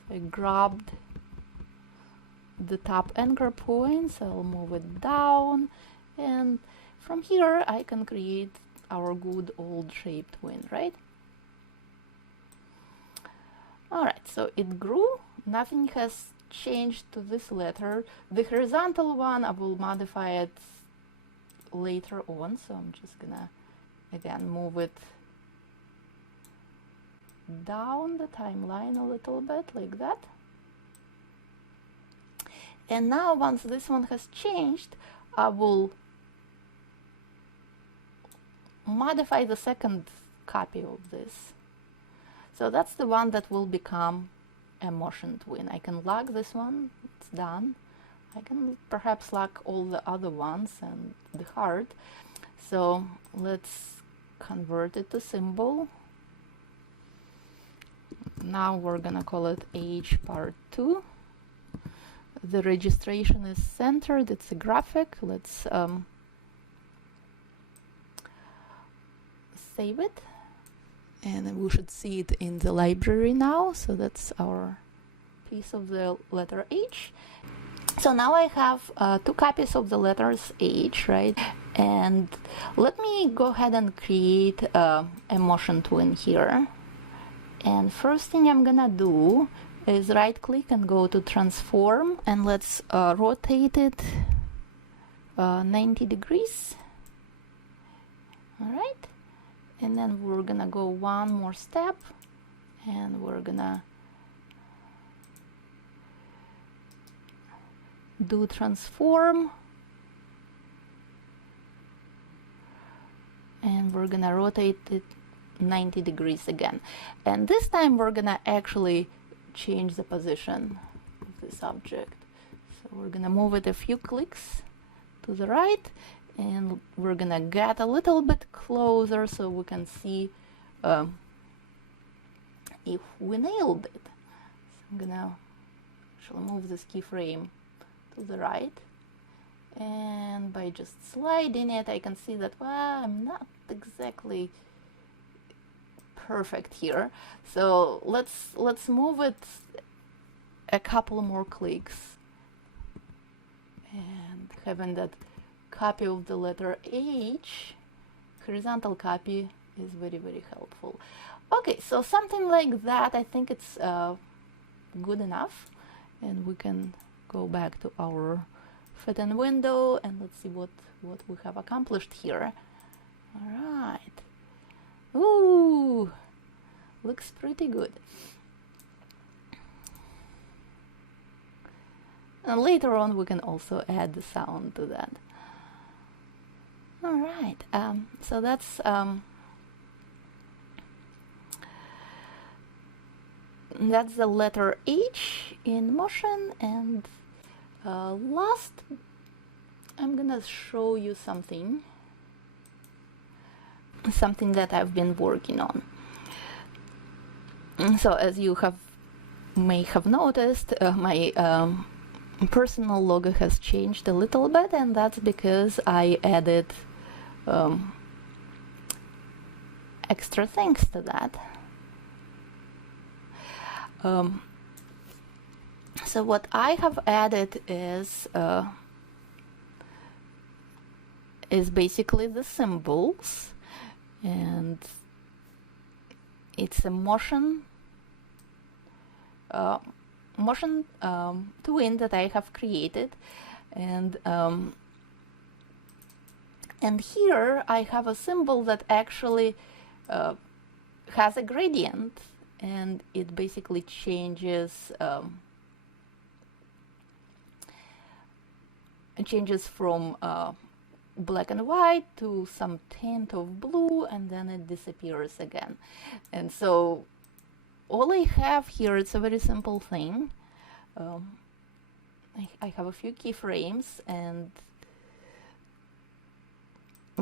So I grabbed the top anchor points, I'll move it down, and from here I can create our good old shape twin, right? Alright, so it grew, nothing has changed to this letter. The horizontal one, I will modify it later on, so I'm just gonna again move it down the timeline a little bit like that. And now once this one has changed, I will modify the second copy of this. So that's the one that will become a motion twin. I can lock this one, it's done. I can perhaps lock all the other ones and the heart. So let's convert it to symbol. Now we're gonna call it H part 2. The registration is centered, it's a graphic. Let's save it. And we should see it in the library now. So that's our piece of the letter H. So now I have 2 copies of the letters H, right? And let me go ahead and create a motion twin here. And first thing I'm gonna do is right click and go to transform, and let's rotate it 90 degrees. All right, and then we're gonna go one more step and we're gonna do transform, and we're gonna rotate it 90 degrees again, and this time we're gonna actually change the position of this object. So we're gonna move it a few clicks to the right, and we're gonna get a little bit closer so we can see if we nailed it. So I'm gonna actually move this keyframe to the right, and by just sliding it I can see that, well, I'm not exactly perfect here, so let's move it a couple more clicks, and having that copy of the letter H, horizontal copy, is very, very helpful. Okay, so something like that, I think it's good enough, and we can go back to our fit in window, and let's see what we have accomplished here. All right. Ooh, looks pretty good. And later on we can also add the sound to that. All right, so that's the letter H in motion. And last, I'm gonna show you something that I've been working on. And so as you may have noticed, my personal logo has changed a little bit, and that's because I added extra things to that. So what I have added is basically the symbols, and it's a motion twin that I have created, and here I have a symbol that actually has a gradient, and it basically changes from black and white to some tint of blue, and then it disappears again. And so all I have here, it's a very simple thing. I have a few keyframes, and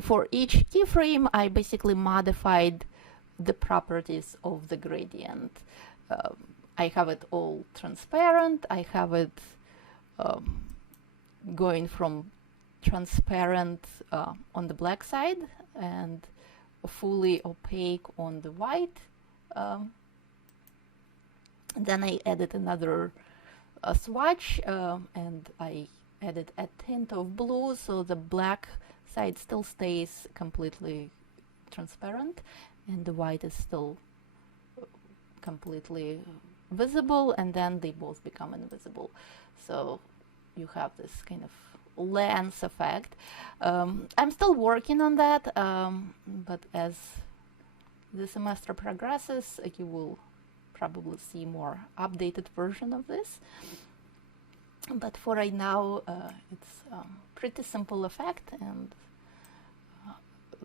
for each keyframe I basically modified the properties of the gradient. I have it all transparent. I have it going from transparent on the black side and fully opaque on the white. Then I added another swatch, and I added a tint of blue, so the black side still stays completely transparent and the white is still completely visible, and then they both become invisible. So you have this kind of lens effect. I'm still working on that, but as the semester progresses, you will probably see more updated version of this. But for right now, it's pretty simple effect, and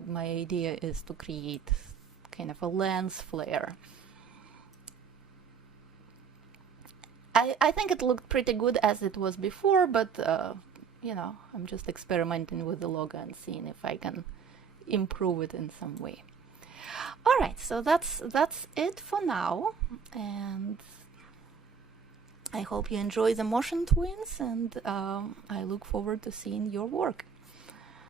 my idea is to create kind of a lens flare. I think it looked pretty good as it was before, but you know, I'm just experimenting with the logo and seeing if I can improve it in some way. All right, so that's it for now, and I hope you enjoy the motion twins, and I look forward to seeing your work.